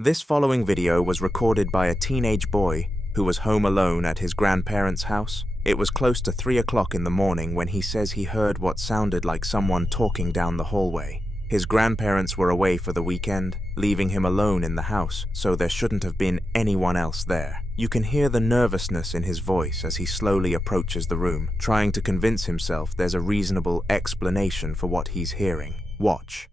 This following video was recorded by a teenage boy who was home alone at his grandparents' house. It was close to 3 o'clock in the morning when he says he heard what sounded like someone talking down the hallway. His grandparents were away for the weekend, leaving him alone in the house, so there shouldn't have been anyone else there. You can hear the nervousness in his voice as he slowly approaches the room, trying to convince himself there's a reasonable explanation for what he's hearing. Watch.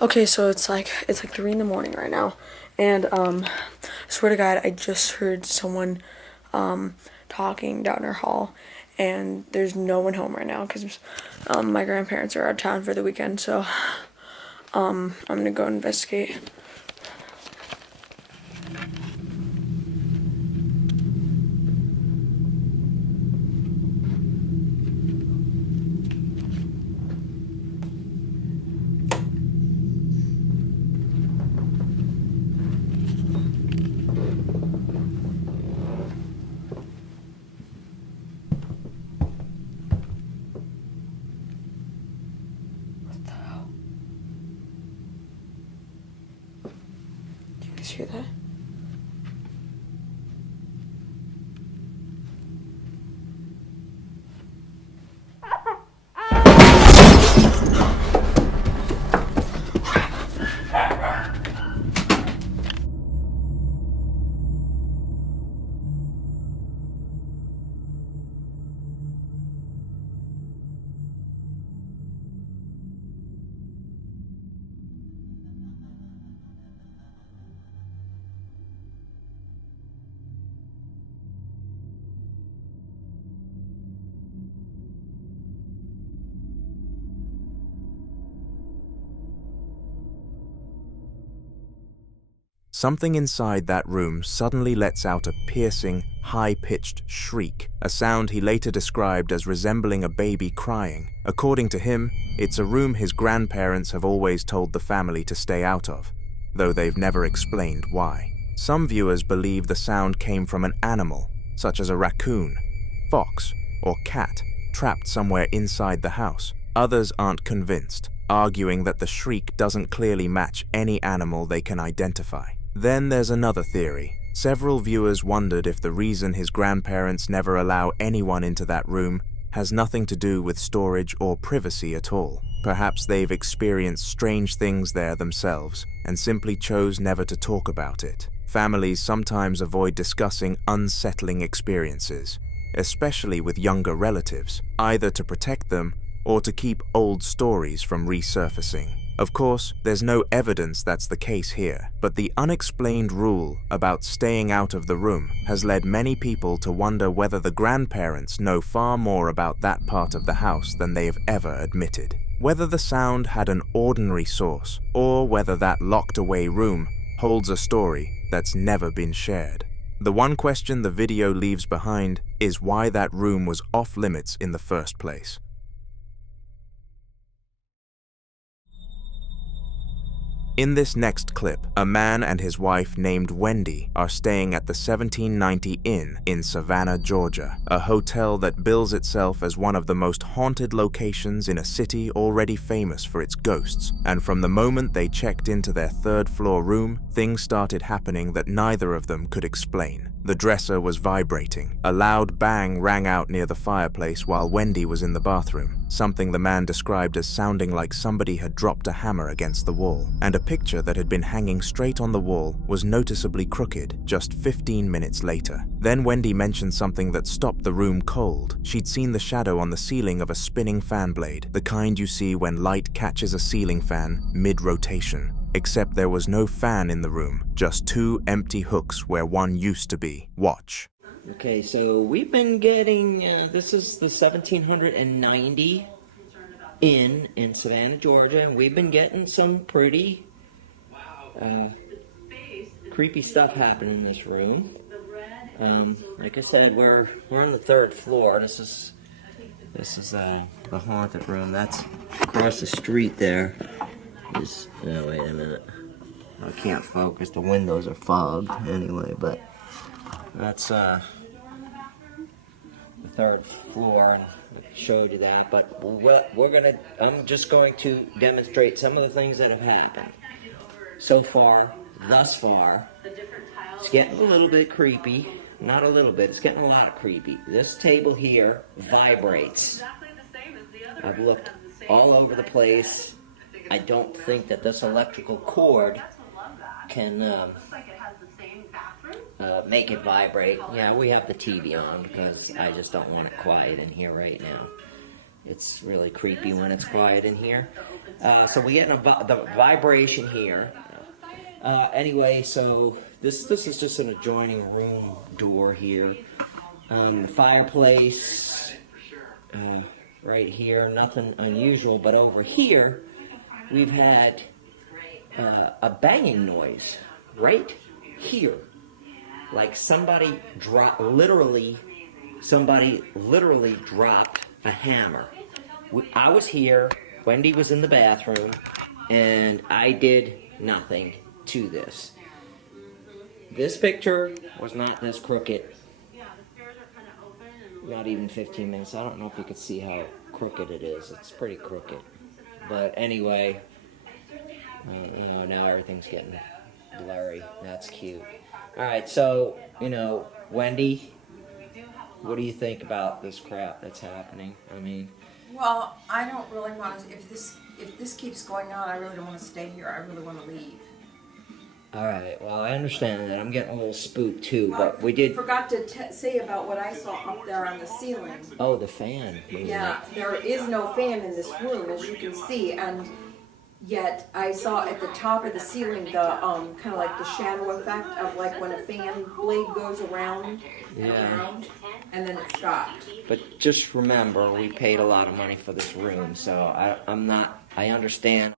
Okay, so it's like 3 in the morning right now, and I swear to God, I just heard someone talking down our hall, and there's no one home right now because my grandparents are out of town for the weekend. So I'm gonna go investigate. Hear that? Something inside that room suddenly lets out a piercing, high-pitched shriek, a sound he later described as resembling a baby crying. According to him, it's a room his grandparents have always told the family to stay out of, though they've never explained why. Some viewers believe the sound came from an animal, such as a raccoon, fox, or cat, trapped somewhere inside the house. Others aren't convinced, arguing that the shriek doesn't clearly match any animal they can identify. Then there's another theory. Several viewers wondered if the reason his grandparents never allow anyone into that room has nothing to do with storage or privacy at all. Perhaps they've experienced strange things there themselves and simply chose never to talk about it. Families sometimes avoid discussing unsettling experiences, especially with younger relatives, either to protect them or to keep old stories from resurfacing. Of course, there's no evidence that's the case here, but the unexplained rule about staying out of the room has led many people to wonder whether the grandparents know far more about that part of the house than they have ever admitted. Whether the sound had an ordinary source, or whether that locked-away room holds a story that's never been shared. The one question the video leaves behind is why that room was off-limits in the first place. In this next clip, a man and his wife named Wendy are staying at the 1790 Inn in Savannah, Georgia, a hotel that bills itself as one of the most haunted locations in a city already famous for its ghosts. And from the moment they checked into their third-floor room, things started happening that neither of them could explain. The dresser was vibrating. A loud bang rang out near the fireplace while Wendy was in the bathroom, something the man described as sounding like somebody had dropped a hammer against the wall. And a picture that had been hanging straight on the wall was noticeably crooked just 15 minutes later. Then Wendy mentioned something that stopped the room cold. She'd seen the shadow on the ceiling of a spinning fan blade, the kind you see when light catches a ceiling fan mid-rotation. Except there was no fan in the room, just two empty hooks where one used to be. Watch. Okay, so we've been getting, this is the 1790 Inn in Savannah, Georgia, and we've been getting some pretty creepy stuff happening in this room. Like I said, we're on the third floor. This is the haunted room. That's across the street there. No, wait a minute. I can't focus. The windows are fogged anyway, but that's the third floor. I showed you that, but I'm just going to demonstrate some of the things that have happened so far, thus far. It's getting a little bit creepy. Not a little bit, it's getting a lot creepy. This table here vibrates. I've looked all over the place. I don't think that this electrical cord can make it vibrate. Yeah, we have the TV on because I just don't want it quiet in here right now. It's really creepy when it's quiet in here. So we get the vibration here. Anyway, so this is just an adjoining room door here. The fireplace right here, nothing unusual, but over here we've had a banging noise right here, like somebody literally dropped a hammer. I was here, Wendy was in the bathroom, and I did nothing to this. This picture was not this crooked. Not even 15 minutes. I don't know if you could see how crooked it is. It's pretty crooked. But anyway, now everything's getting blurry. That's cute. Alright, so, Wendy, what do you think about this crap that's happening? I mean... Well, I don't really want to, if this keeps going on, I really don't want to stay here. I really want to leave. Alright, well, I understand that. I'm getting a little spooked too, but we did... I forgot to say about what I saw up there on the ceiling. Oh, the fan. Yeah, there is no fan in this room, as you can see, and yet I saw at the top of the ceiling the, kind of like the shadow effect of like when a fan blade goes around and around, and then it stopped. But just remember, we paid a lot of money for this room, so I understand.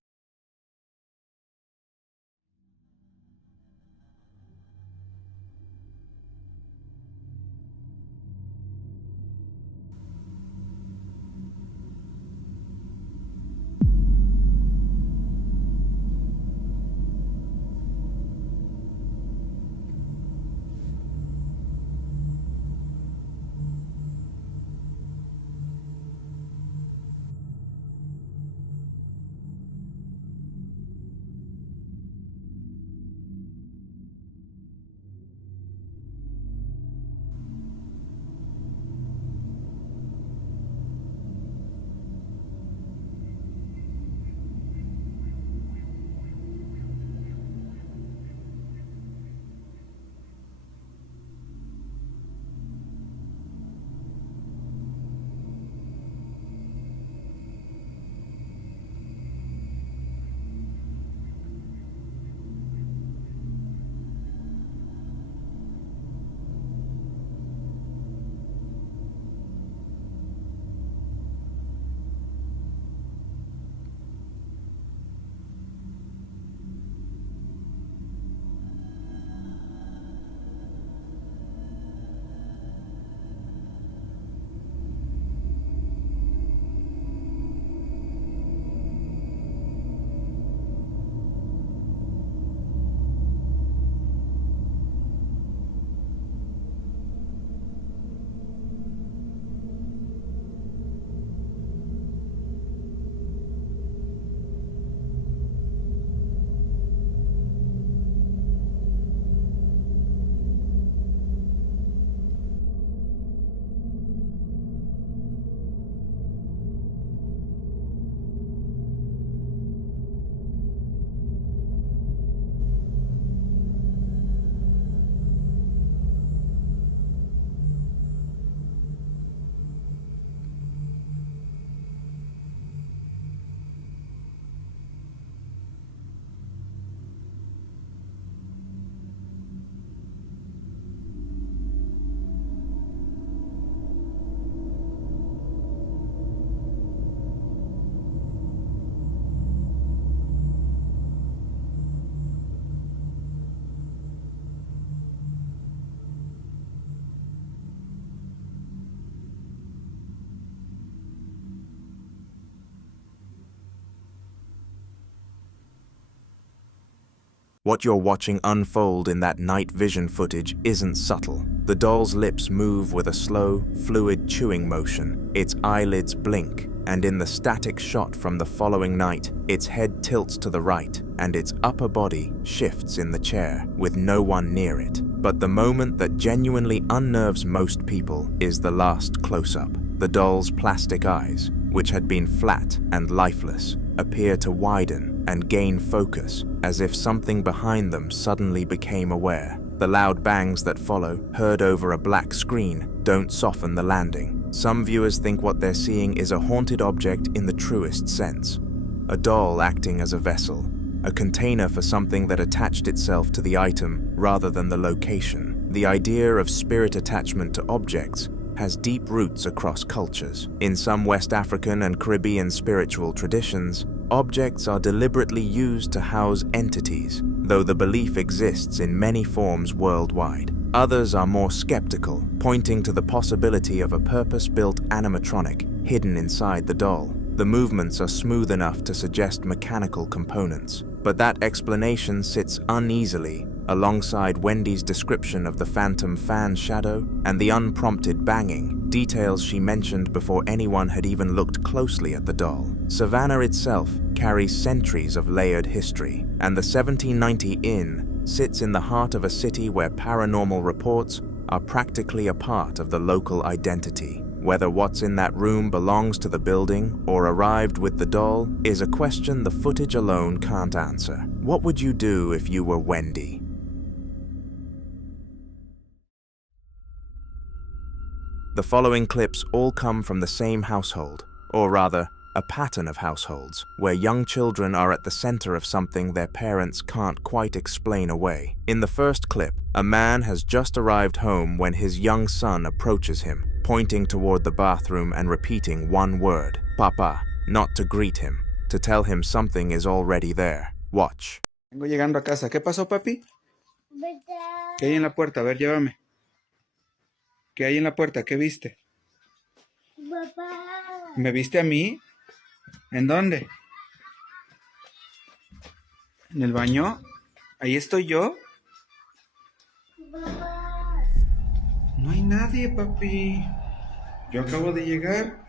What you're watching unfold in that night vision footage isn't subtle. The doll's lips move with a slow, fluid chewing motion, its eyelids blink, and in the static shot from the following night, its head tilts to the right, and its upper body shifts in the chair, with no one near it. But the moment that genuinely unnerves most people is the last close-up. The doll's plastic eyes, which had been flat and lifeless, appear to widen and gain focus, as if something behind them suddenly became aware. The loud bangs that follow, heard over a black screen, don't soften the landing. Some viewers think what they're seeing is a haunted object in the truest sense. A doll acting as a vessel, a container for something that attached itself to the item rather than the location. The idea of spirit attachment to objects has deep roots across cultures. In some West African and Caribbean spiritual traditions, objects are deliberately used to house entities, though the belief exists in many forms worldwide. Others are more skeptical, pointing to the possibility of a purpose-built animatronic hidden inside the doll. The movements are smooth enough to suggest mechanical components, but that explanation sits uneasily alongside Wendy's description of the phantom fan shadow and the unprompted banging, details she mentioned before anyone had even looked closely at the doll. Savannah itself carries centuries of layered history, and the 1790 Inn sits in the heart of a city where paranormal reports are practically a part of the local identity. Whether what's in that room belongs to the building or arrived with the doll is a question the footage alone can't answer. What would you do if you were Wendy? The following clips all come from the same household, or rather, a pattern of households, where young children are at the center of something their parents can't quite explain away. In the first clip, a man has just arrived home when his young son approaches him, pointing toward the bathroom and repeating one word, "Papa," not to greet him, to tell him something is already there. Watch. Vengo llegando a casa. ¿Qué pasó, papi? ¿Qué hay en la puerta? A ver, llévame. ¿Qué hay en la puerta? ¿Qué viste? Papá. ¿Me viste a mí? ¿En dónde? ¿En el baño? ¿Ahí estoy yo? Papá. No hay nadie, papi. Yo acabo de llegar.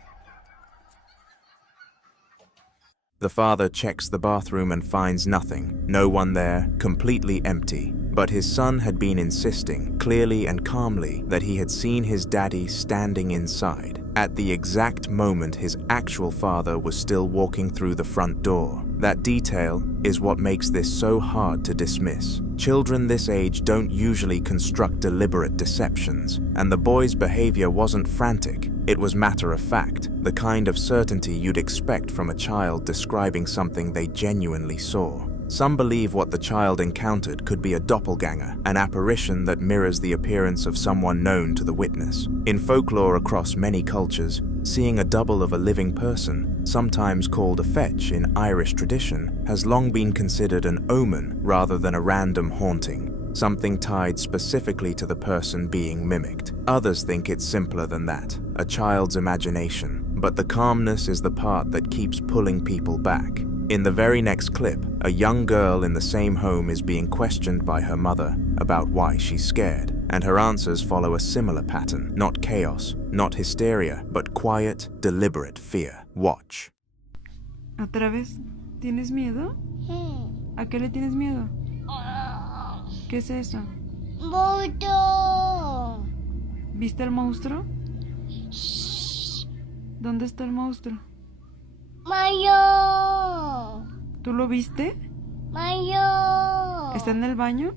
The father checks the bathroom and finds nothing. No one there, completely empty. But his son had been insisting, clearly and calmly, that he had seen his daddy standing inside, at the exact moment his actual father was still walking through the front door. That detail is what makes this so hard to dismiss. Children this age don't usually construct deliberate deceptions, and the boy's behavior wasn't frantic. It was matter of fact, the kind of certainty you'd expect from a child describing something they genuinely saw. Some believe what the child encountered could be a doppelganger, an apparition that mirrors the appearance of someone known to the witness. In folklore across many cultures, seeing a double of a living person, sometimes called a fetch in Irish tradition, has long been considered an omen rather than a random haunting, something tied specifically to the person being mimicked. Others think it's simpler than that, a child's imagination, but the calmness is the part that keeps pulling people back. In the very next clip, a young girl in the same home is being questioned by her mother about why she's scared, and her answers follow a similar pattern. Not chaos, not hysteria, but quiet, deliberate fear. Watch. ¿Otra vez? ¿Tienes miedo? ¿A qué le tienes miedo? ¿Qué es eso? Monstruo. ¿Viste el monstruo? ¿Dónde está el monstruo? Mayo. ¿Tú lo viste? Mayo. ¿Está en el baño?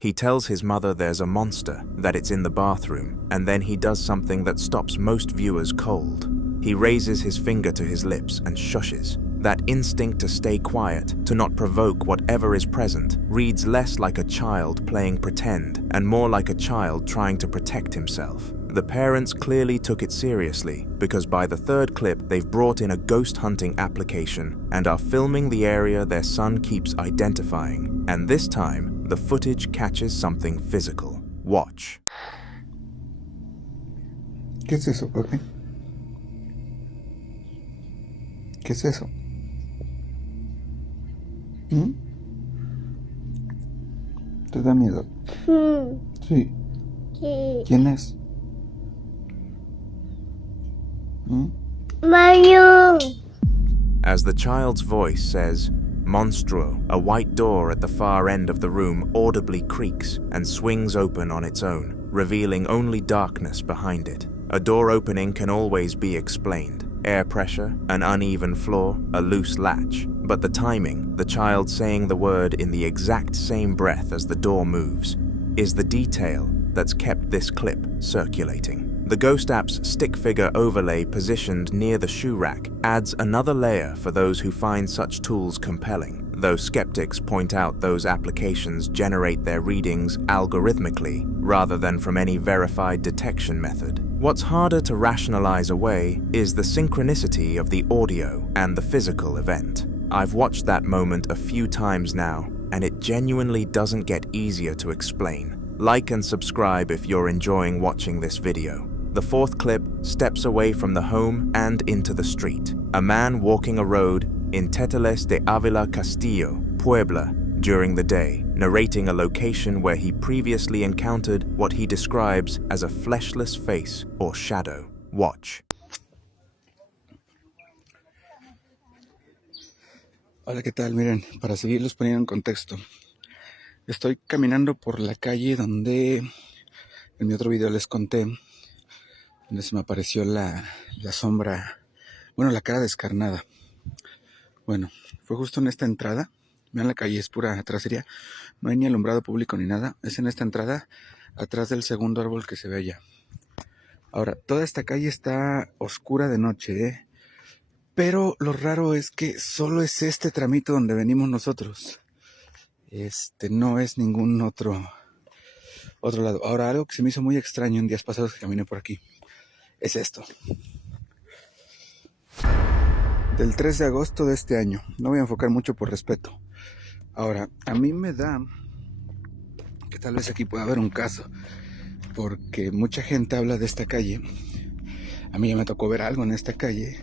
He tells his mother there's a monster, that it's in the bathroom, and then he does something that stops most viewers cold. He raises his finger to his lips and shushes. That instinct to stay quiet, to not provoke whatever is present, reads less like a child playing pretend and more like a child trying to protect himself. The parents clearly took it seriously, because by the third clip they've brought in a ghost hunting application and are filming the area their son keeps identifying. And this time, the footage catches something physical. Watch. ¿Qué es eso, papi? ¿Qué es eso? ¿Te da miedo? Sí. Sí. ¿Quién es? Mayo. As the child's voice says, monstruo, a white door at the far end of the room audibly creaks and swings open on its own, revealing only darkness behind it. A door opening can always be explained. Air pressure, an uneven floor, a loose latch. But the timing, the child saying the word in the exact same breath as the door moves, is the detail that's kept this clip circulating. The Ghost app's stick figure overlay positioned near the shoe rack adds another layer for those who find such tools compelling, though skeptics point out those applications generate their readings algorithmically rather than from any verified detection method. What's harder to rationalize away is the synchronicity of the audio and the physical event. I've watched that moment a few times now, and it genuinely doesn't get easier to explain. Like and subscribe if you're enjoying watching this video. The fourth clip steps away from the home and into the street. A man walking a road in Teteles de Avila Castillo, Puebla, during the day, narrating a location where he previously encountered what he describes as a fleshless face or shadow. Watch. Hola, ¿qué tal? Miren, para seguirlos poniendo en contexto. Estoy caminando por la calle donde en mi otro video les conté, donde se me apareció la sombra, bueno, la cara descarnada. Bueno, fue justo en esta entrada. Vean, la calle es pura tracería, no hay ni alumbrado público ni nada. Es en esta entrada, atrás del segundo árbol que se ve allá. Ahora, toda esta calle está oscura de noche, pero lo raro es que solo es este tramito donde venimos nosotros. No es ningún otro lado. Ahora, algo que se me hizo muy extraño en días pasados que caminé por aquí es esto. Del 3 de agosto de este año. No voy a enfocar mucho por respeto. Ahora, a mí me da que tal vez aquí pueda haber un caso, porque mucha gente habla de esta calle. A mí ya me tocó ver algo en esta calle,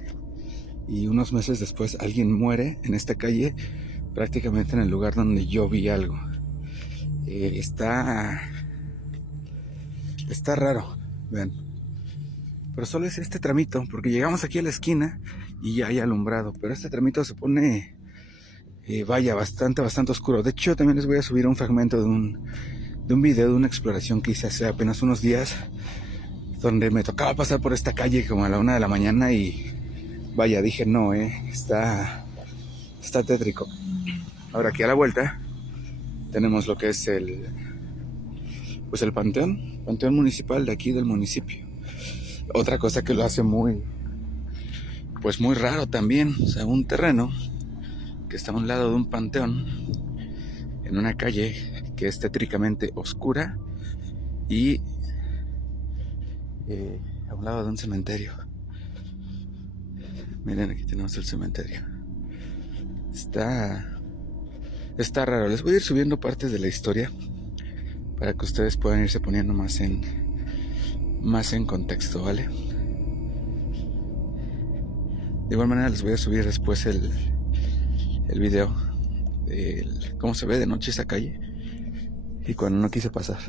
y unos meses después alguien muere en esta calle, prácticamente en el lugar donde yo vi algo. Está raro, vean. Pero solo es este tramito, porque llegamos aquí a la esquina y ya hay alumbrado. Pero este tramito se pone, bastante oscuro. De hecho, también les voy a subir un fragmento de un video de una exploración que hice hace apenas unos días, donde me tocaba pasar por esta calle como a la 1 de la mañana y vaya, dije no, está tétrico. Ahora aquí a la vuelta tenemos lo que es el panteón municipal de aquí del municipio. Otra cosa que lo hace muy raro también, o sea, un terreno que está a un lado de un panteón, en una calle que es tétricamente oscura y a un lado de un cementerio. Miren, aquí tenemos el cementerio. Está raro. Les voy a ir subiendo partes de la historia para que ustedes puedan irse poniendo más en contexto, ¿vale? De igual manera les voy a subir después el video de cómo se ve de noche esa calle y cuando no quise pasar.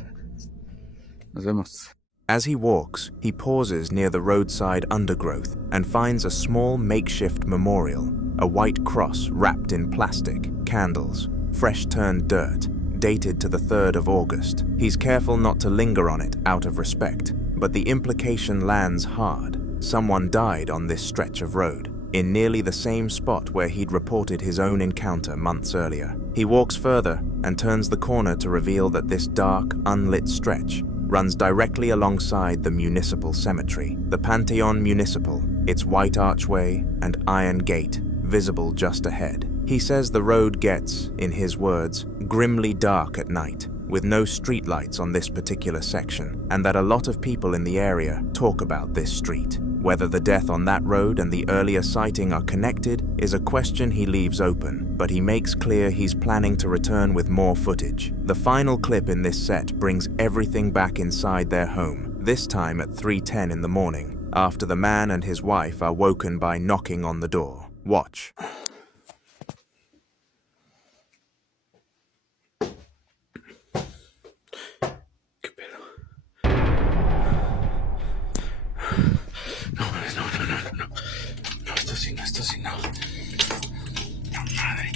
Nos vemos. As he walks, he pauses near the roadside undergrowth and finds a small makeshift memorial, a white cross wrapped in plastic, candles, fresh-turned dirt, dated to the 3rd of August. He's careful not to linger on it out of respect, but the implication lands hard. Someone died on this stretch of road, in nearly the same spot where he'd reported his own encounter months earlier. He walks further and turns the corner to reveal that this dark, unlit stretch runs directly alongside the municipal cemetery, the Pantheon Municipal, its white archway and iron gate visible just ahead. He says the road gets, in his words, grimly dark at night, with no streetlights on this particular section, and that a lot of people in the area talk about this street. Whether the death on that road and the earlier sighting are connected is a question he leaves open, but he makes clear he's planning to return with more footage. The final clip in this set brings everything back inside their home, this time at 3:10 in the morning, after the man and his wife are woken by knocking on the door. Watch. Ay, no. La madre.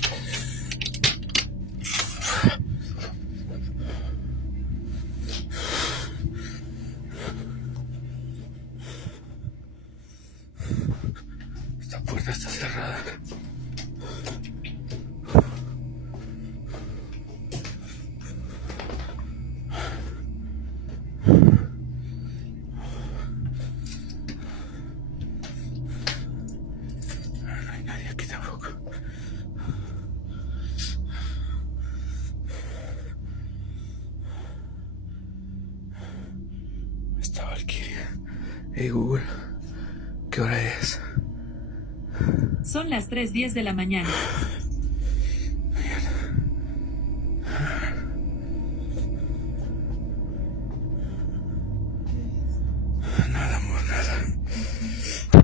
Esta puerta está cerrada. No hay nadie aquí tampoco. Esta Valkyria. Hey Google, ¿qué hora es? Son las 3:10 de la mañana. Nada, amor, nada.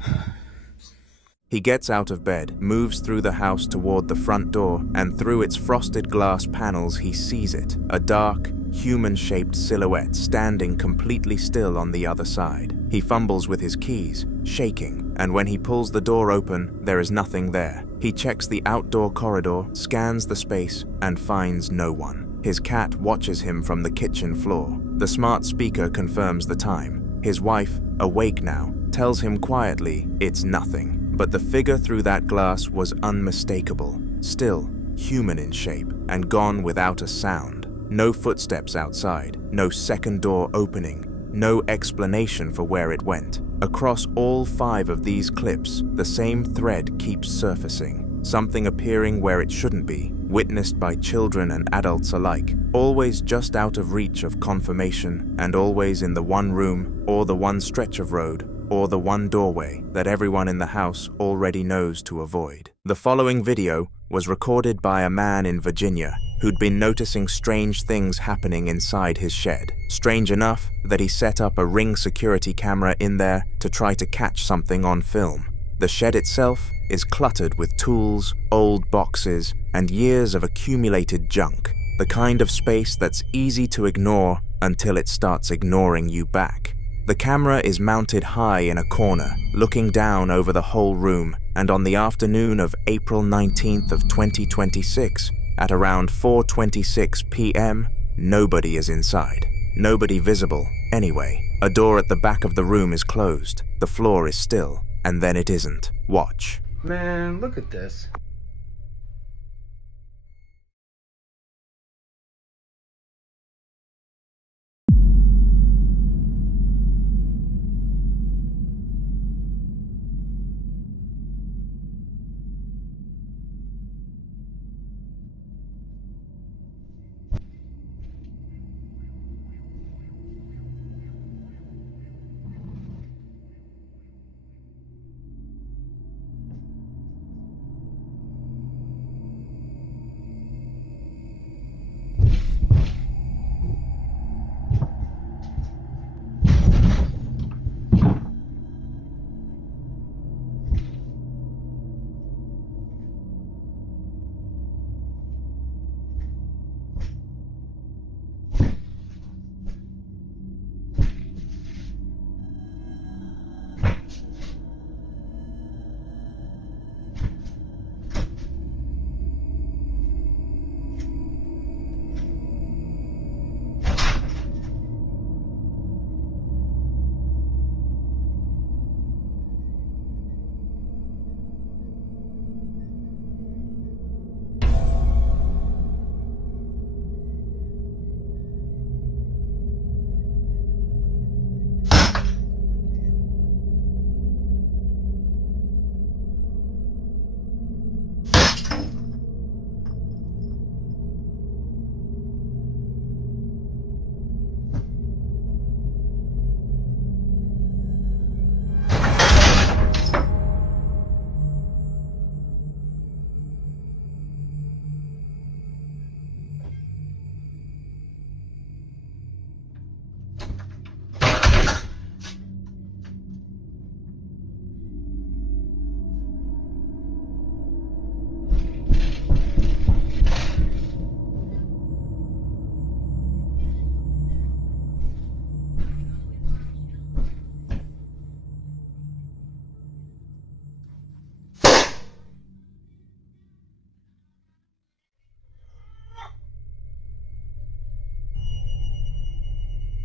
He gets out of bed, moves through the house toward the front door, and through its frosted glass panels he sees it, a dark, human-shaped silhouette standing completely still on the other side. He fumbles with his keys, shaking, and when he pulls the door open, there is nothing there. He checks the outdoor corridor, scans the space, and finds no one. His cat watches him from the kitchen floor. The smart speaker confirms the time. His wife, awake now, tells him quietly it's nothing. But the figure through that glass was unmistakable, still human in shape, and gone without a sound. No footsteps outside, no second door opening, no explanation for where it went. Across all 5 of these clips, the same thread keeps surfacing, something appearing where it shouldn't be, witnessed by children and adults alike, always just out of reach of confirmation, and always in the one room, or the one stretch of road, or the one doorway that everyone in the house already knows to avoid. The following video was recorded by a man in Virginia who'd been noticing strange things happening inside his shed. Strange enough that he set up a Ring security camera in there to try to catch something on film. The shed itself is cluttered with tools, old boxes, and years of accumulated junk, the kind of space that's easy to ignore until it starts ignoring you back. The camera is mounted high in a corner, looking down over the whole room, and on the afternoon of April 19th of 2026, at around 4:26 p.m., nobody is inside. Nobody visible, anyway. A door at the back of the room is closed, the floor is still, and then it isn't. Watch. Man, look at this.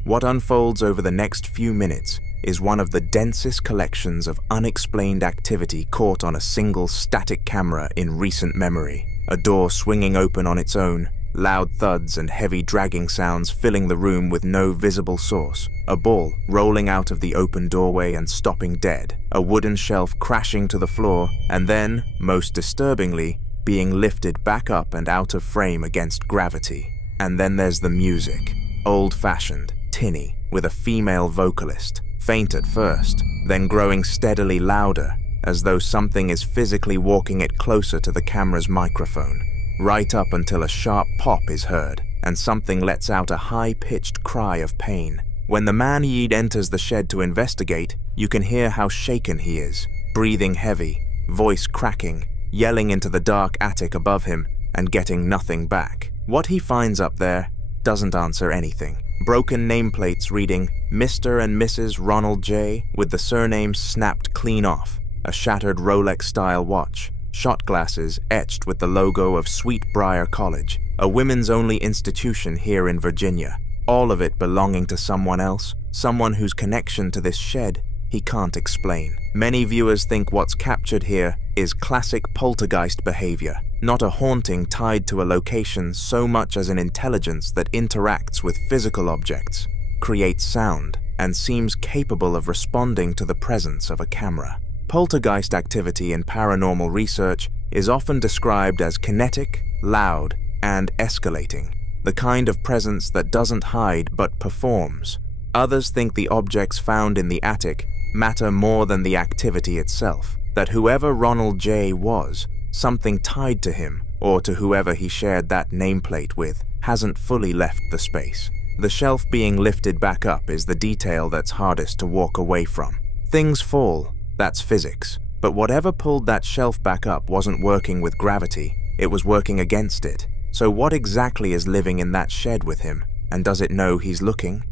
What unfolds over the next few minutes is one of the densest collections of unexplained activity caught on a single static camera in recent memory. A door swinging open on its own, loud thuds and heavy dragging sounds filling the room with no visible source. A ball rolling out of the open doorway and stopping dead. A wooden shelf crashing to the floor, and then, most disturbingly, being lifted back up and out of frame against gravity. And then there's the music. Old-fashioned, tinny, with a female vocalist. Faint at first, then growing steadily louder, as though something is physically walking it closer to the camera's microphone. Right up until a sharp pop is heard, and something lets out a high-pitched cry of pain. When the man-eat enters the shed to investigate, you can hear how shaken he is, breathing heavy, voice cracking, yelling into the dark attic above him, and getting nothing back. What he finds up there doesn't answer anything. Broken nameplates reading Mr. and Mrs. Ronald J. with the surnames snapped clean off, a shattered Rolex-style watch, shot glasses etched with the logo of Sweetbriar College, a women's-only institution here in Virginia, all of it belonging to someone else, someone whose connection to this shed he can't explain. Many viewers think what's captured here is classic poltergeist behavior, not a haunting tied to a location so much as an intelligence that interacts with physical objects, creates sound, and seems capable of responding to the presence of a camera. Poltergeist activity in paranormal research is often described as kinetic, loud, and escalating, the kind of presence that doesn't hide but performs. Others think the objects found in the attic matter more than the activity itself, that whoever Ronald J. was, something tied to him, or to whoever he shared that nameplate with, hasn't fully left the space. The shelf being lifted back up is the detail that's hardest to walk away from. Things fall, that's physics, but whatever pulled that shelf back up wasn't working with gravity, it was working against it. So what exactly is living in that shed with him, and does it know he's looking?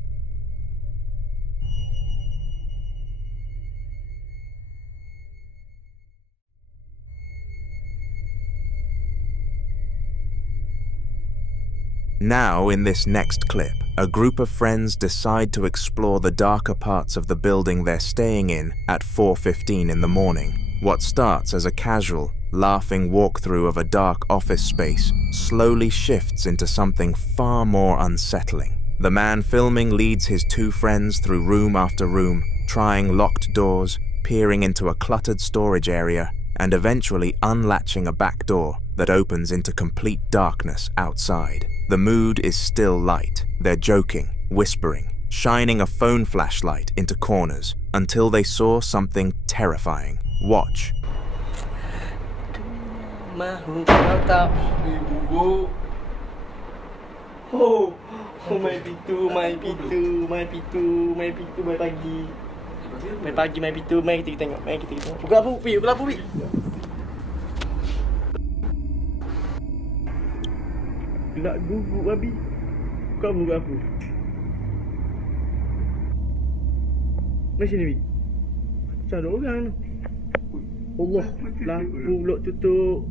Now, in this next clip, a group of friends decide to explore the darker parts of the building they're staying in at 4:15 in the morning. What starts as a casual, laughing walkthrough of a dark office space slowly shifts into something far more unsettling. The man filming leads his two friends through room after room, trying locked doors, peering into a cluttered storage area, and eventually unlatching a back door that opens into complete darkness outside. The mood is still light. They're joking, whispering, shining a phone flashlight into corners until they saw something terrifying. Watch. Oh, main pintu, main pintu pagi. Main pagi, main pintu, main kita tengok, main kita tengok. Buka lampu, Pi. Nak guguk babi. Buka lampu. Mari sini, Pi. Macam ada orang tu. Allah, lampu pula tutup.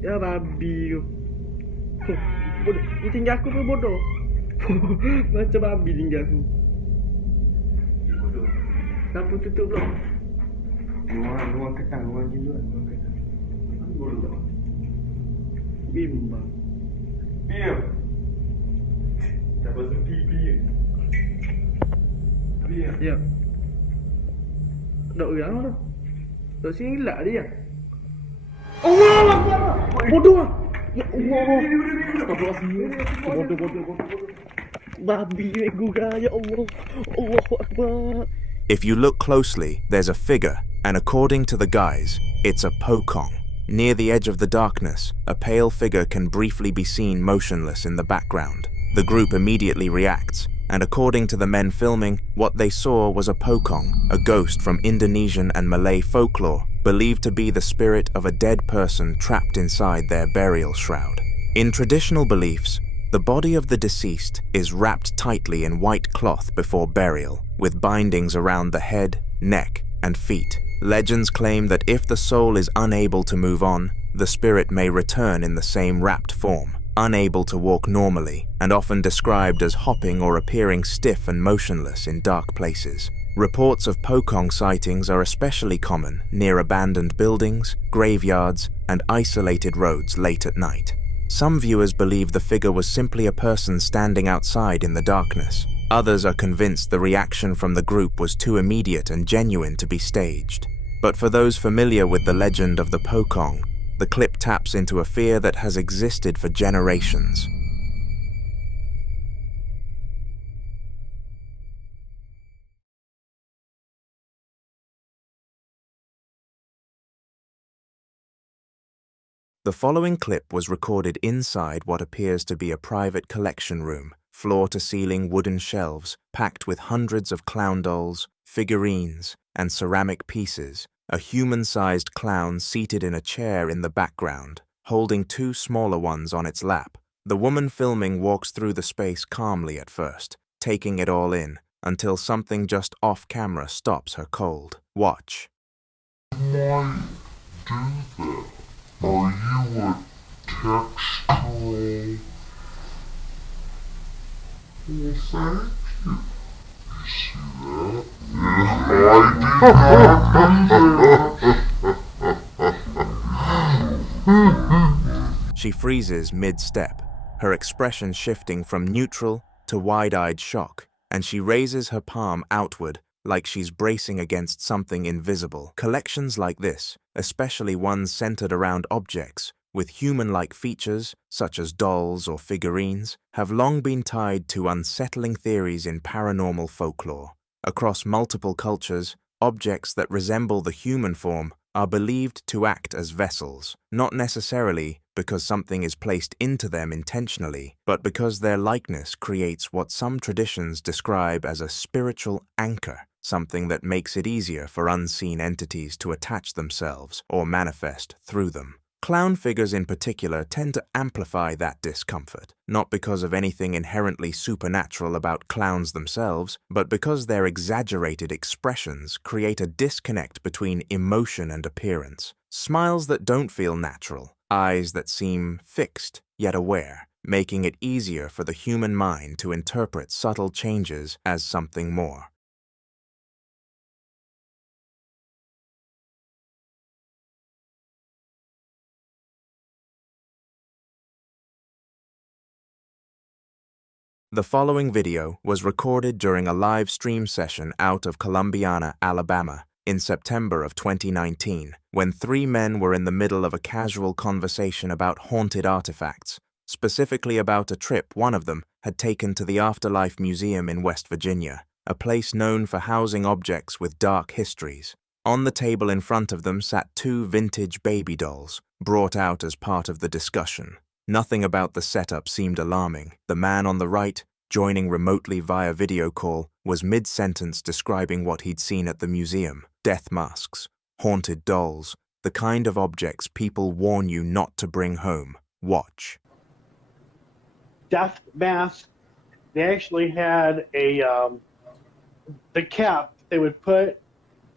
Ya babi tu. Bodoh. Ni tinggal aku pun bodoh. Macam babi tinggal aku. Lampu tutup pula. Ruang ketang, ruang jiluan. Bodoh. Bimbang. Biar. Siapa tu pipi ni? Biar. Ya. Dok orang tu. Dok sini gelak dia. Allah Akbar. Bodoh. Ya Allah. Bodoh. Babi gurau ya Allah. Allahu Akbar. If you look closely, there's a figure, and according to the guys, it's a pokong. Near the edge of the darkness, a pale figure can briefly be seen motionless in the background. The group immediately reacts, and according to the men filming, what they saw was a pokong, a ghost from Indonesian and Malay folklore, believed to be the spirit of a dead person trapped inside their burial shroud. In traditional beliefs, the body of the deceased is wrapped tightly in white cloth before burial, with bindings around the head, neck, and feet. Legends claim that if the soul is unable to move on, the spirit may return in the same wrapped form. unable to walk normally, and often described as hopping or appearing stiff and motionless in dark places. Reports of Pocong sightings are especially common near abandoned buildings, graveyards, and isolated roads late at night. Some viewers believe the figure was simply a person standing outside in the darkness. Others are convinced the reaction from the group was too immediate and genuine to be staged. But for those familiar with the legend of the Pocong, the clip taps into a fear that has existed for generations. The following clip was recorded inside what appears to be a private collection room, floor-to-ceiling wooden shelves packed with hundreds of clown dolls, figurines, and ceramic pieces. A human-sized clown seated in a chair in the background, holding two smaller ones on its lap. The woman filming walks through the space calmly at first, taking it all in, until something just off-camera stops her cold. Watch. Might do that. Are you a textural? Well, thank you. You see that? She freezes mid-step, her expression shifting from neutral to wide-eyed shock, and she raises her palm outward like she's bracing against something invisible. Collections like this, especially ones centered around objects with human-like features, such as dolls or figurines, have long been tied to unsettling theories in paranormal folklore. Across multiple cultures, objects that resemble the human form are believed to act as vessels, not necessarily because something is placed into them intentionally, but because their likeness creates what some traditions describe as a spiritual anchor, something that makes it easier for unseen entities to attach themselves or manifest through them. Clown figures in particular tend to amplify that discomfort, not because of anything inherently supernatural about clowns themselves, but because their exaggerated expressions create a disconnect between emotion and appearance. Smiles that don't feel natural, eyes that seem fixed yet aware, making it easier for the human mind to interpret subtle changes as something more. The following video was recorded during a live stream session out of Columbiana, Alabama, in September of 2019, when three men were in the middle of a casual conversation about haunted artifacts, specifically about a trip one of them had taken to the Afterlife Museum in West Virginia, a place known for housing objects with dark histories. On the table in front of them sat two vintage baby dolls, brought out as part of the discussion. Nothing about the setup seemed alarming. The man on the right, joining remotely via video call, was mid-sentence describing what he'd seen at the museum. Death masks, haunted dolls, the kind of objects people warn you not to bring home. Watch. Death mask. They actually had the cap they would put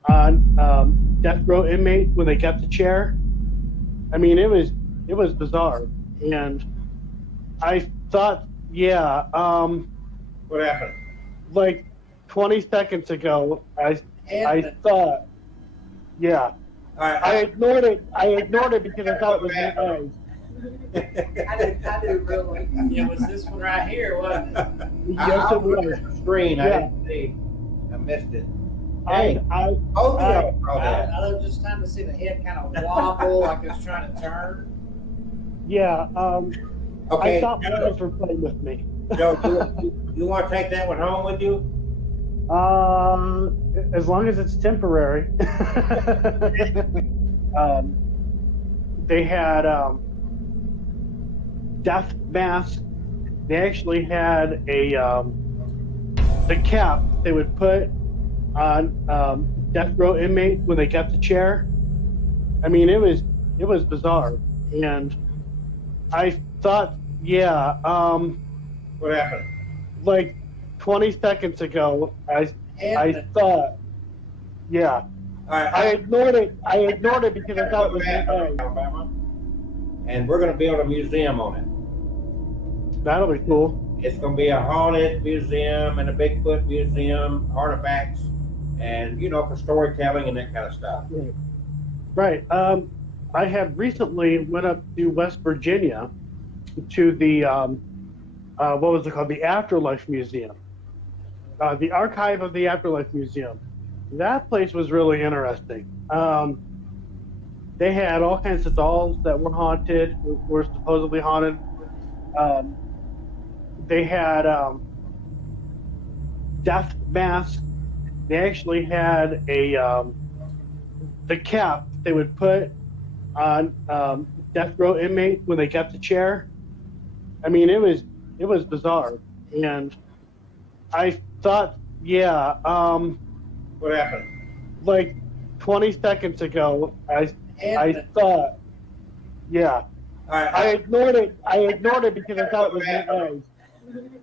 on death row inmate when they got the chair. I mean, it was bizarre. And I thought, yeah. What happened? Like 20 seconds ago, I thought, yeah. I ignored it. Because I thought it was my eyes. I didn't really. It was this one right here, wasn't it? Yes, it was. Screen. Yeah. I didn't see. I missed it. I was just trying to see the head kind of wobble like it was trying to turn. Yeah, Okay. I thought my eyes were playing with me. Joe, you want to take that one home with you? As long as it's temporary. They had death mask. They actually had the cap they would put on death row inmate when they got the chair. I mean, it was bizarre. And I thought, yeah. What happened? Like 20 seconds ago, I thought, yeah. I ignored it because I thought it was my eyes. Alabama. And we're going to build a museum on it. That'll be cool. It's going to be a haunted museum and a Bigfoot museum, artifacts, and, you know, for storytelling and that kind of stuff. Right. I had recently went up to West Virginia to the, what was it called? The Afterlife Museum. The Archive of the Afterlife Museum. That place was really interesting. They had all kinds of dolls that were haunted, were supposedly haunted. They had death masks. They actually had the cap they would put on death row inmate when they kept the chair. I mean, it was bizarre, and I thought, yeah. What happened? Like 20 seconds ago, I thought, yeah. I ignored it. I ignored it because I thought it was my eyes.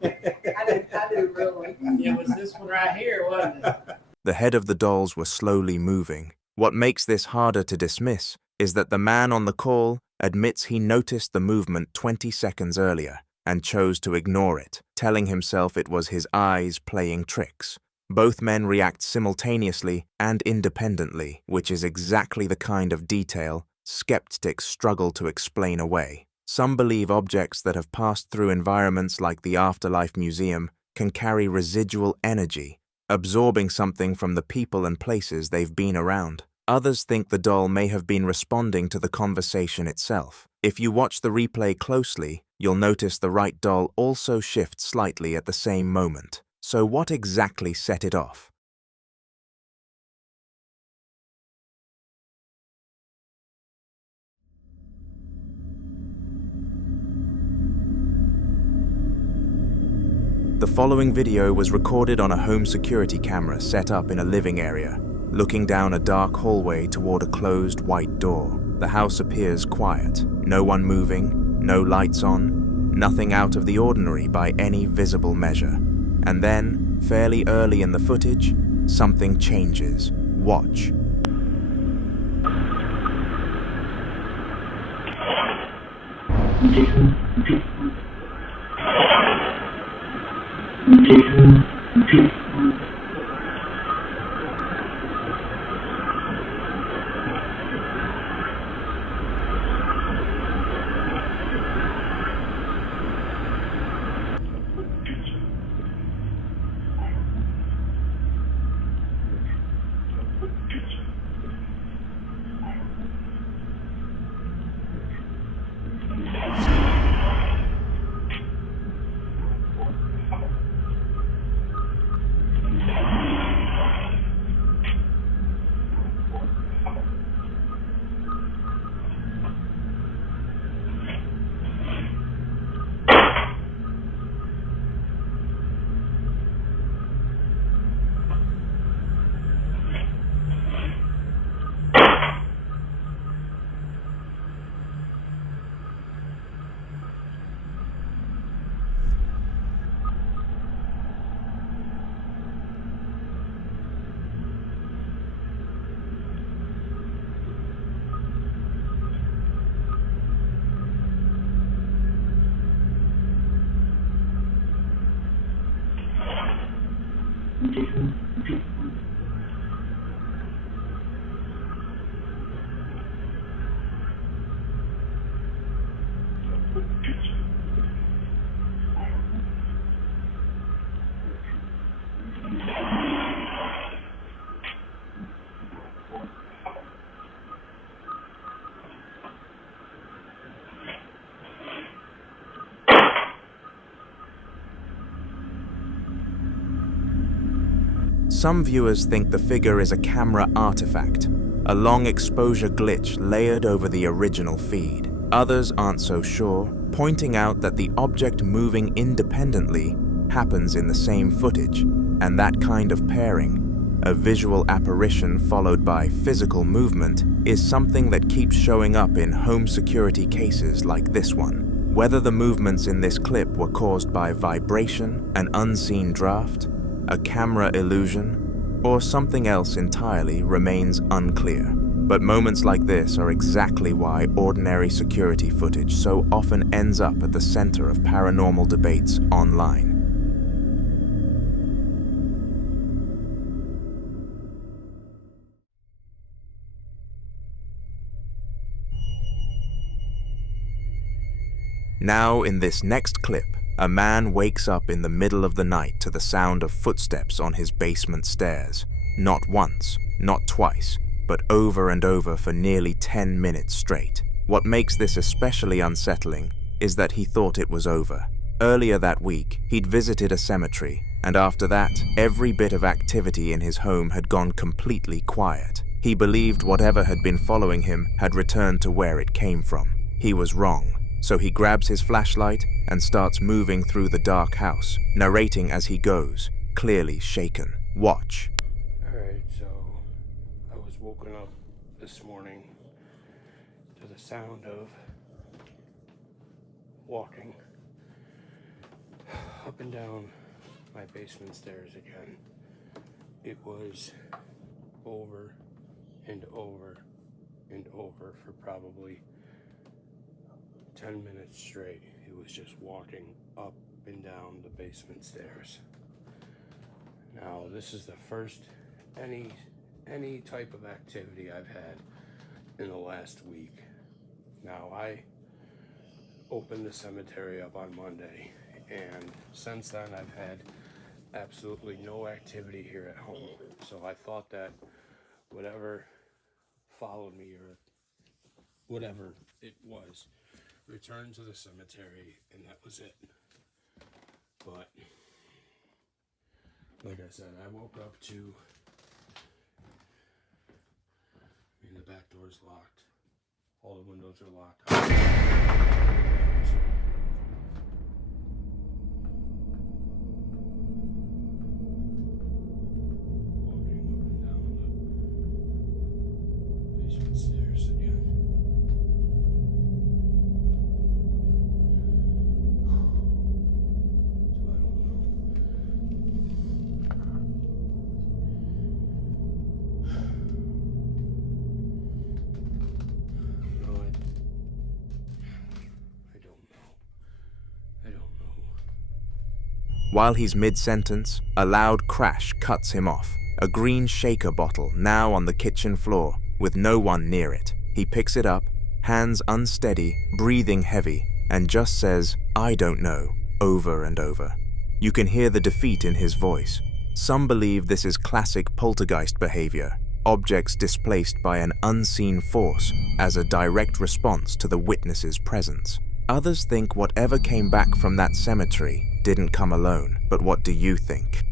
I did really. It was this one right here, wasn't it? The head of the dolls were slowly moving. What makes this harder to dismiss is that the man on the call admits he noticed the movement 20 seconds earlier and chose to ignore it, telling himself it was his eyes playing tricks. Both men react simultaneously and independently, which is exactly the kind of detail skeptics struggle to explain away. Some believe objects that have passed through environments like the Afterlife Museum can carry residual energy, absorbing something from the people and places they've been around. Others think the doll may have been responding to the conversation itself. If you watch the replay closely, you'll notice the right doll also shifts slightly at the same moment. So what exactly set it off? The following video was recorded on a home security camera set up in a living area, looking down a dark hallway toward a closed white door. The house appears quiet, no one moving, no lights on, nothing out of the ordinary by any visible measure. And then, fairly early in the footage, something changes. Watch. Some viewers think the figure is a camera artifact, a long exposure glitch layered over the original feed. Others aren't so sure, pointing out that the object moving independently happens in the same footage, and that kind of pairing, a visual apparition followed by physical movement, is something that keeps showing up in home security cases like this one. Whether the movements in this clip were caused by vibration, an unseen draft, a camera illusion, or something else entirely remains unclear. But moments like this are exactly why ordinary security footage so often ends up at the center of paranormal debates online. Now, in this next clip, a man wakes up in the middle of the night to the sound of footsteps on his basement stairs. Not once, not twice, but over and over for nearly 10 minutes straight. What makes this especially unsettling is that he thought it was over. Earlier that week, he'd visited a cemetery, and after that, every bit of activity in his home had gone completely quiet. He believed whatever had been following him had returned to where it came from. He was wrong. So he grabs his flashlight and starts moving through the dark house, narrating as he goes, clearly shaken. Watch. Alright, so I was woken up this morning to the sound of walking up and down my basement stairs again. It was over and over and over for probably 10 minutes straight. It was just walking up and down the basement stairs. Now, this is the first any type of activity I've had in the last week. Now, I opened the cemetery up on Monday, and since then I've had absolutely no activity here at home. So I thought that whatever followed me, or whatever it was, returned to the cemetery, and that was it. But like I said, I woke up to, the back door's locked, all the windows are locked. While he's mid-sentence, a loud crash cuts him off. A green shaker bottle now on the kitchen floor, with no one near it. He picks it up, hands unsteady, breathing heavy, and just says, "I don't know," over and over. You can hear the defeat in his voice. Some believe this is classic poltergeist behavior, objects displaced by an unseen force as a direct response to the witness's presence. Others think whatever came back from that cemetery didn't come alone, but what do you think?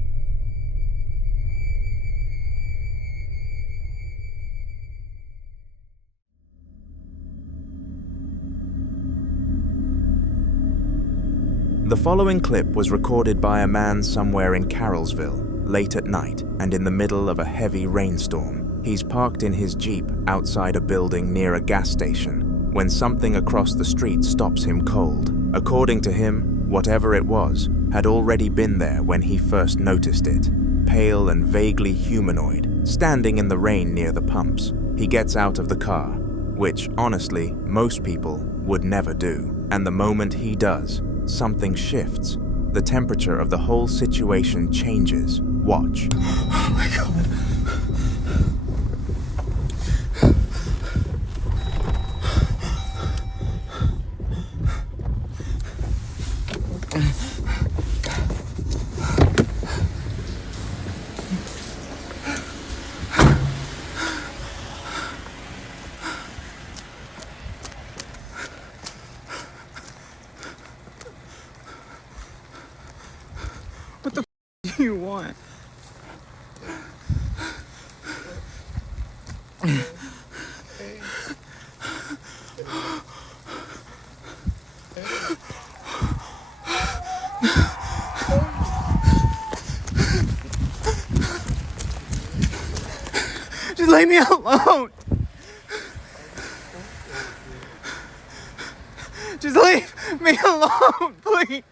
The following clip was recorded by a man somewhere in Carrollsville, late at night and in the middle of a heavy rainstorm. He's parked in his Jeep outside a building near a gas station when something across the street stops him cold. According to him, whatever it was had already been there when he first noticed it. Pale and vaguely humanoid, standing in the rain near the pumps. He gets out of the car, which, honestly, most people would never do. And the moment he does, something shifts. The temperature of the whole situation changes. Watch. Oh my God. What the f do you want? Just leave me alone. Just leave me alone, please.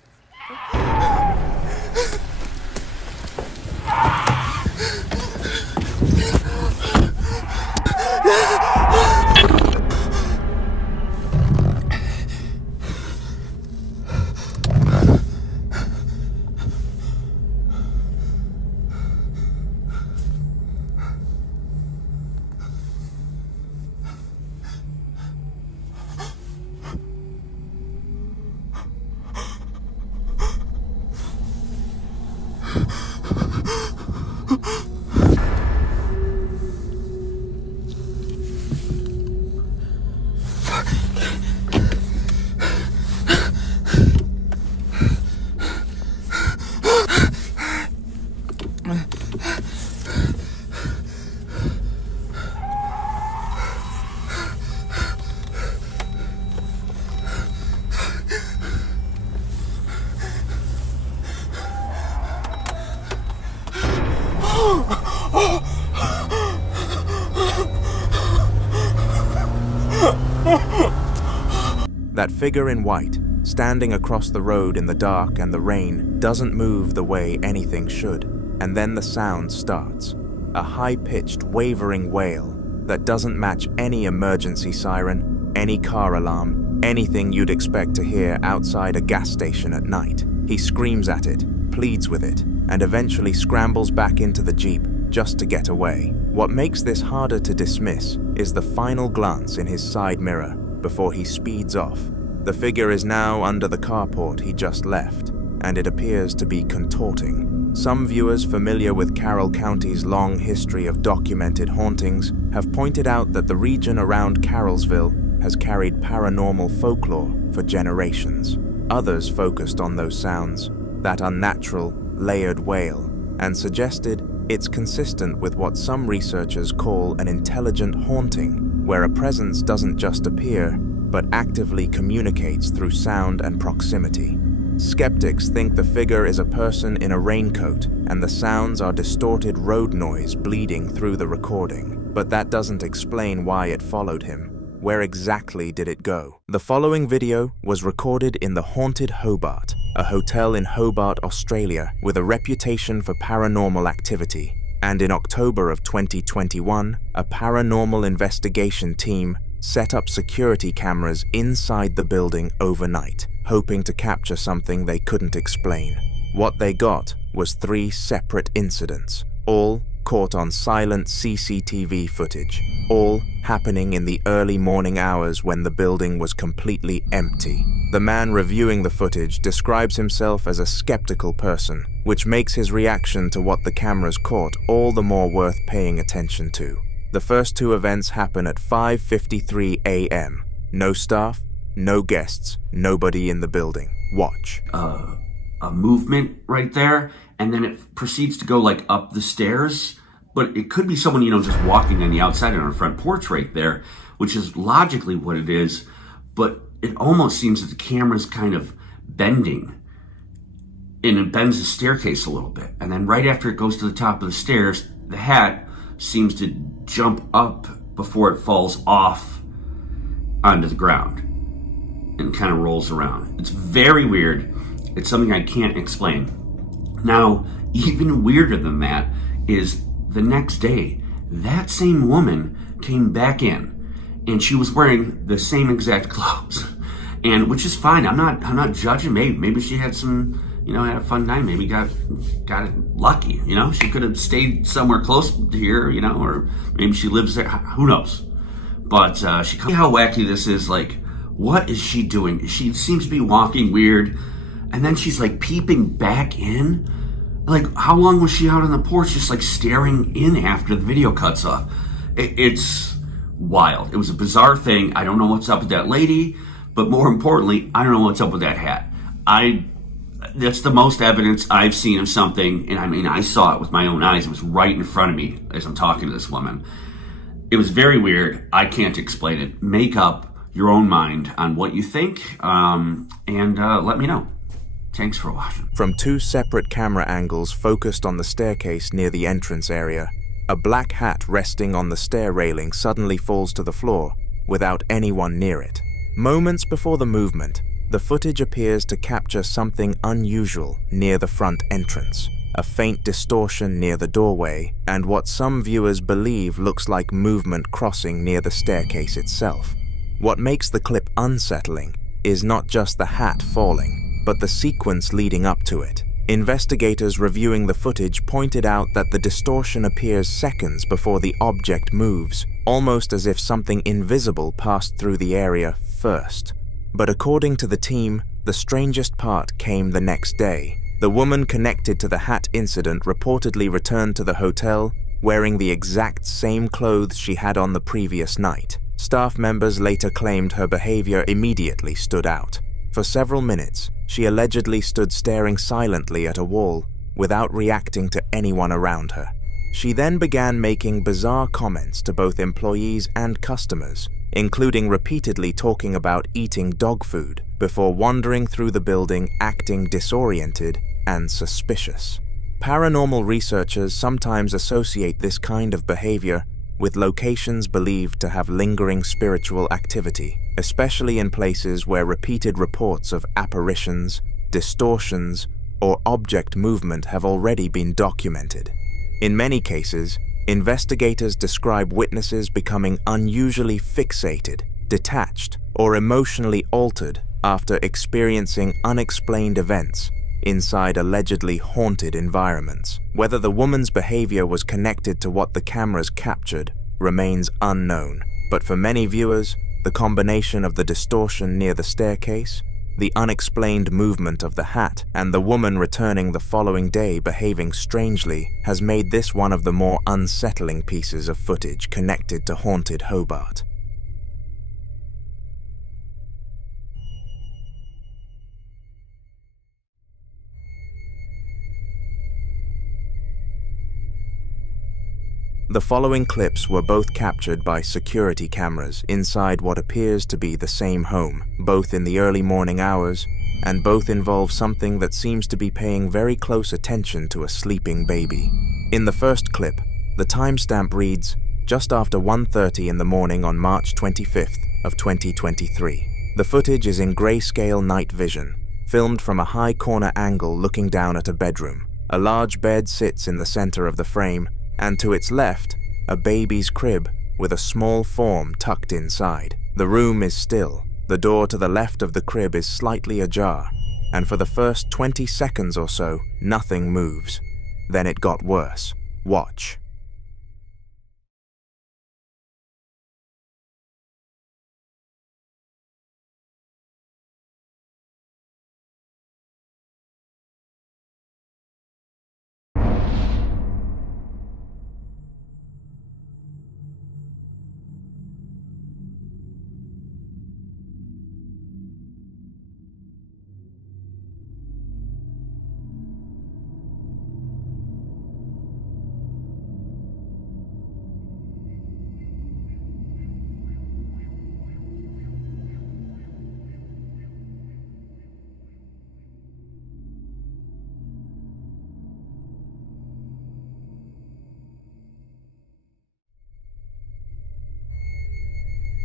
That figure in white, standing across the road in the dark and the rain, doesn't move the way anything should. And then the sound starts. A high-pitched, wavering wail that doesn't match any emergency siren, any car alarm, anything you'd expect to hear outside a gas station at night. He screams at it, pleads with it, and eventually scrambles back into the Jeep just to get away. What makes this harder to dismiss is the final glance in his side mirror before he speeds off. The figure is now under the carport he just left, and it appears to be contorting. Some viewers familiar with Carroll County's long history of documented hauntings have pointed out that the region around Carrollsville has carried paranormal folklore for generations. Others focused on those sounds, that unnatural, layered wail, and suggested it's consistent with what some researchers call an intelligent haunting, where a presence doesn't just appear, but actively communicates through sound and proximity. Skeptics think the figure is a person in a raincoat, and the sounds are distorted road noise bleeding through the recording. But that doesn't explain why it followed him. Where exactly did it go? The following video was recorded in the Haunted Hobart, a hotel in Hobart, Australia, with a reputation for paranormal activity. And in October of 2021, a paranormal investigation team set up security cameras inside the building overnight, hoping to capture something they couldn't explain. What they got was 3 separate incidents, all caught on silent CCTV footage, all happening in the early morning hours when the building was completely empty. The man reviewing the footage describes himself as a skeptical person, which makes his reaction to what the cameras caught all the more worth paying attention to. The first 2 events happen at 5:53 a.m. No staff, no guests, nobody in the building. Watch. A movement right there, and then it proceeds to go like up the stairs, but it could be someone, just walking on the outside on our front porch right there, which is logically what it is, but it almost seems that the camera's kind of bending, and it bends the staircase a little bit, and then right after it goes to the top of the stairs, the hat seems to jump up before it falls off onto the ground and kind of rolls around. It's very weird. It's something I can't explain. Now, even weirder than that is the next day, that same woman came back in, and she was wearing the same exact clothes, and which is fine. I'm not judging. Maybe she had some, had a fun night. Maybe got it lucky. She could have stayed somewhere close to here, or maybe she lives there. Who knows? But she comes. How wacky this is. Like, what is she doing? She seems to be walking weird. And then she's like peeping back in. Like, how long was she out on the porch just like staring in after the video cuts off? It's wild. It was a bizarre thing. I don't know what's up with that lady, but more importantly, I don't know what's up with that hat. That's the most evidence I've seen of something, and I saw it with my own eyes. It was right in front of me as I'm talking to this woman. It was very weird. I can't explain it. Make up your own mind on what you think, and let me know. Thanks for watching. From 2 separate camera angles focused on the staircase near the entrance area, a black hat resting on the stair railing suddenly falls to the floor without anyone near it. Moments before the movement, the footage appears to capture something unusual near the front entrance, a faint distortion near the doorway, and what some viewers believe looks like movement crossing near the staircase itself. What makes the clip unsettling is not just the hat falling, but the sequence leading up to it. Investigators reviewing the footage pointed out that the distortion appears seconds before the object moves, almost as if something invisible passed through the area first. But according to the team, the strangest part came the next day. The woman connected to the hat incident reportedly returned to the hotel wearing the exact same clothes she had on the previous night. Staff members later claimed her behavior immediately stood out. For several minutes, she allegedly stood staring silently at a wall without reacting to anyone around her. She then began making bizarre comments to both employees and customers, including repeatedly talking about eating dog food, before wandering through the building acting disoriented and suspicious. Paranormal researchers sometimes associate this kind of behavior with locations believed to have lingering spiritual activity. especially in places where repeated reports of apparitions, distortions, or object movement have already been documented. In many cases, investigators describe witnesses becoming unusually fixated, detached, or emotionally altered after experiencing unexplained events inside allegedly haunted environments. Whether the woman's behavior was connected to what the cameras captured remains unknown, but for many viewers, the combination of the distortion near the staircase, the unexplained movement of the hat, and the woman returning the following day behaving strangely has made this one of the more unsettling pieces of footage connected to haunted Hobart. The following clips were both captured by security cameras inside what appears to be the same home, both in the early morning hours, and both involve something that seems to be paying very close attention to a sleeping baby. In the first clip, the timestamp reads, just after 1:30 in the morning on March 25th of 2023. The footage is in grayscale night vision, filmed from a high corner angle looking down at a bedroom. A large bed sits in the center of the frame, and to its left, a baby's crib with a small form tucked inside. The room is still. The door to the left of the crib is slightly ajar, and for the first 20 seconds or so, nothing moves. Then it got worse. Watch.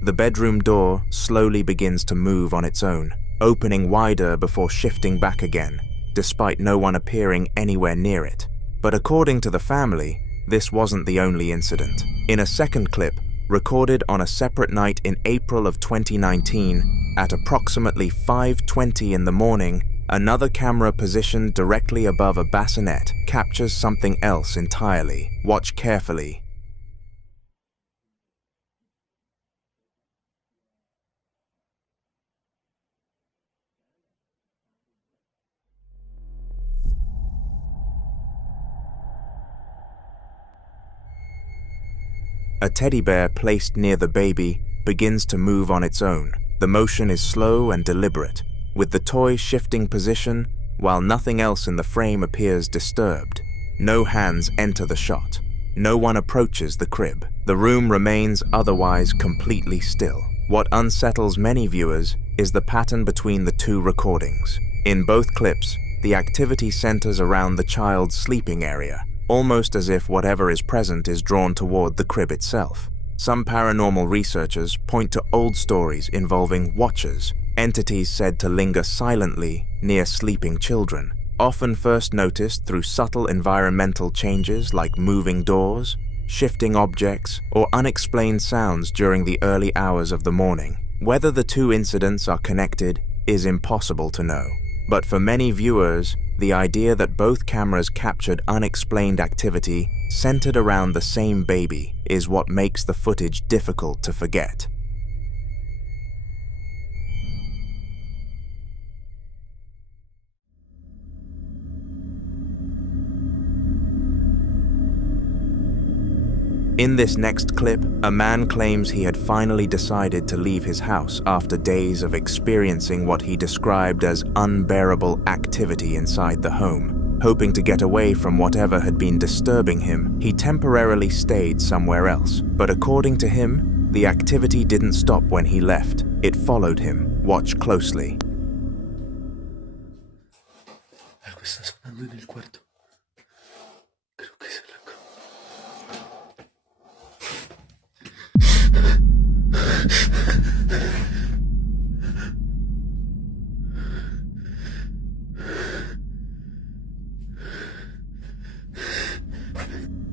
The bedroom door slowly begins to move on its own, opening wider before shifting back again, despite no one appearing anywhere near it. But according to the family, this wasn't the only incident. In a second clip, recorded on a separate night in April of 2019, at approximately 5:20 in the morning, another camera positioned directly above a bassinet captures something else entirely. Watch carefully. A teddy bear placed near the baby begins to move on its own. The motion is slow and deliberate, with the toy shifting position while nothing else in the frame appears disturbed. No hands enter the shot. No one approaches the crib. The room remains otherwise completely still. What unsettles many viewers is the pattern between the two recordings. In both clips, the activity centers around the child's sleeping area, almost as if whatever is present is drawn toward the crib itself. Some paranormal researchers point to old stories involving watchers, entities said to linger silently near sleeping children, often first noticed through subtle environmental changes like moving doors, shifting objects, or unexplained sounds during the early hours of the morning. Whether the two incidents are connected is impossible to know. But for many viewers, the idea that both cameras captured unexplained activity centered around the same baby is what makes the footage difficult to forget. In this next clip, a man claims he had finally decided to leave his house after days of experiencing what he described as unbearable activity inside the home. Hoping to get away from whatever had been disturbing him, he temporarily stayed somewhere else. But according to him, the activity didn't stop when he left. It followed him. Watch closely. Algo está sonando en el cuarto. Creo que es la cama.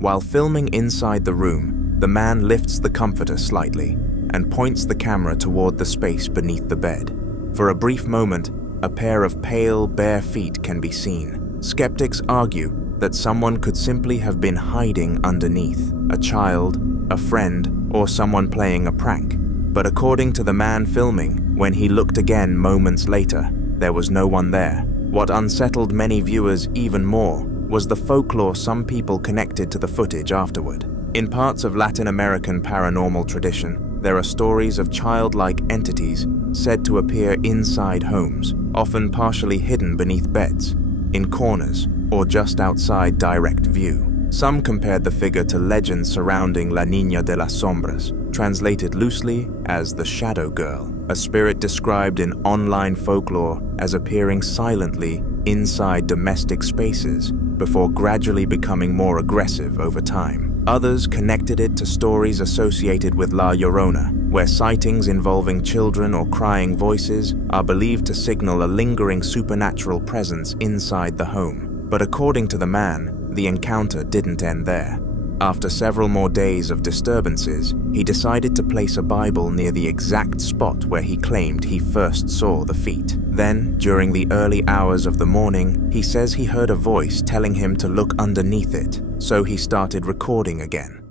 While filming inside the room, the man lifts the comforter slightly and points the camera toward the space beneath the bed. For a brief moment, a pair of pale, bare feet can be seen. Skeptics argue that someone could simply have been hiding underneath, a child, a friend, or someone playing a prank. But according to the man filming, when he looked again moments later, there was no one there. What unsettled many viewers even more was the folklore some people connected to the footage afterward. In parts of Latin American paranormal tradition, there are stories of childlike entities said to appear inside homes, often partially hidden beneath beds, in corners, or just outside direct view. Some compared the figure to legends surrounding La Niña de las Sombras, translated loosely as the Shadow Girl, a spirit described in online folklore as appearing silently inside domestic spaces before gradually becoming more aggressive over time. Others connected it to stories associated with La Llorona, where sightings involving children or crying voices are believed to signal a lingering supernatural presence inside the home. But according to the man, the encounter didn't end there. After several more days of disturbances, he decided to place a Bible near the exact spot where he claimed he first saw the feet. Then, during the early hours of the morning, he says he heard a voice telling him to look underneath it, so he started recording again.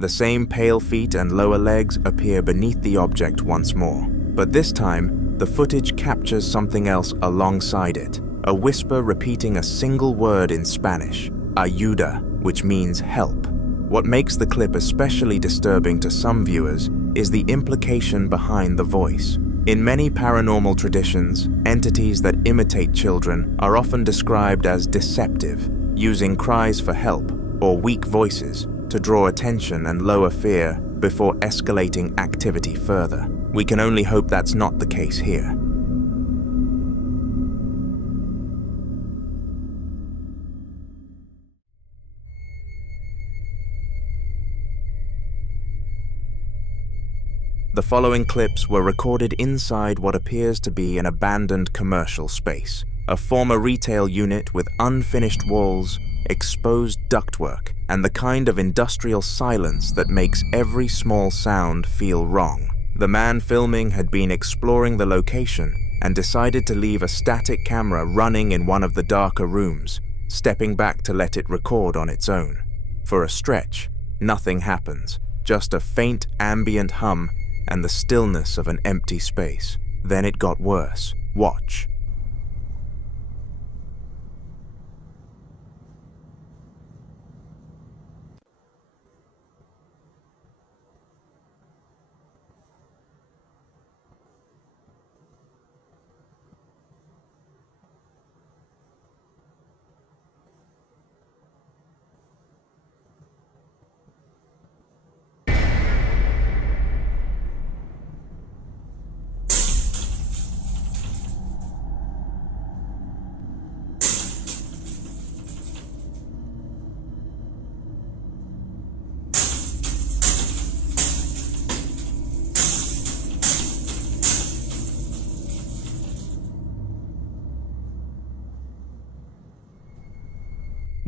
The same pale feet and lower legs appear beneath the object once more. But this time, the footage captures something else alongside it, a whisper repeating a single word in Spanish, ayuda, which means help. What makes the clip especially disturbing to some viewers is the implication behind the voice. In many paranormal traditions, entities that imitate children are often described as deceptive, using cries for help or weak voices to draw attention and lower fear before escalating activity further. We can only hope that's not the case here. The following clips were recorded inside what appears to be an abandoned commercial space, a former retail unit with unfinished walls, exposed ductwork, and the kind of industrial silence that makes every small sound feel wrong. The man filming had been exploring the location and decided to leave a static camera running in one of the darker rooms, stepping back to let it record on its own. For a stretch, nothing happens, just a faint ambient hum and the stillness of an empty space. Then it got worse. Watch.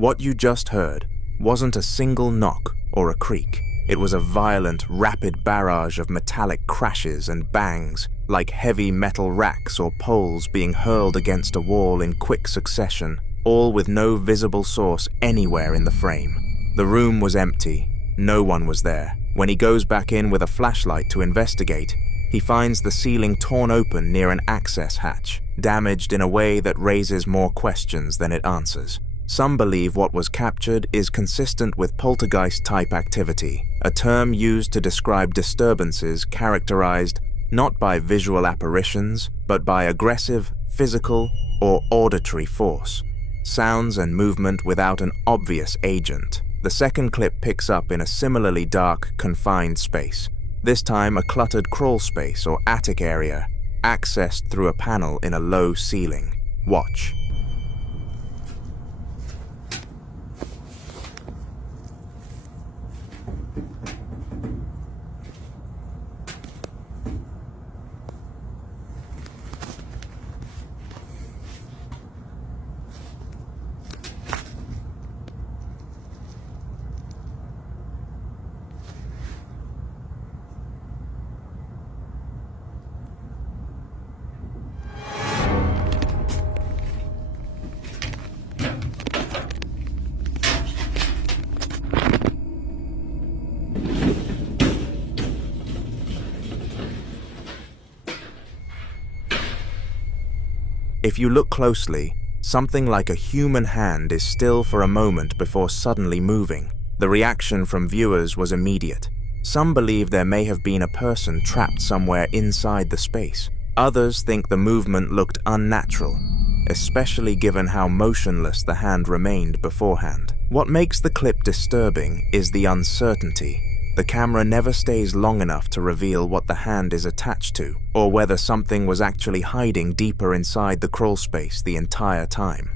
What you just heard wasn't a single knock or a creak. It was a violent, rapid barrage of metallic crashes and bangs, like heavy metal racks or poles being hurled against a wall in quick succession, all with no visible source anywhere in the frame. The room was empty. No one was there. When he goes back in with a flashlight to investigate, he finds the ceiling torn open near an access hatch, damaged in a way that raises more questions than it answers. Some believe what was captured is consistent with poltergeist-type activity, a term used to describe disturbances characterized not by visual apparitions, but by aggressive, physical, or auditory force, sounds and movement without an obvious agent. The second clip picks up in a similarly dark, confined space, this time a cluttered crawl space or attic area, accessed through a panel in a low ceiling. Watch. If you look closely, something like a human hand is still for a moment before suddenly moving. The reaction from viewers was immediate. Some believe there may have been a person trapped somewhere inside the space. Others think the movement looked unnatural, especially given how motionless the hand remained beforehand. What makes the clip disturbing is the uncertainty. The camera never stays long enough to reveal what the hand is attached to, or whether something was actually hiding deeper inside the crawl space the entire time.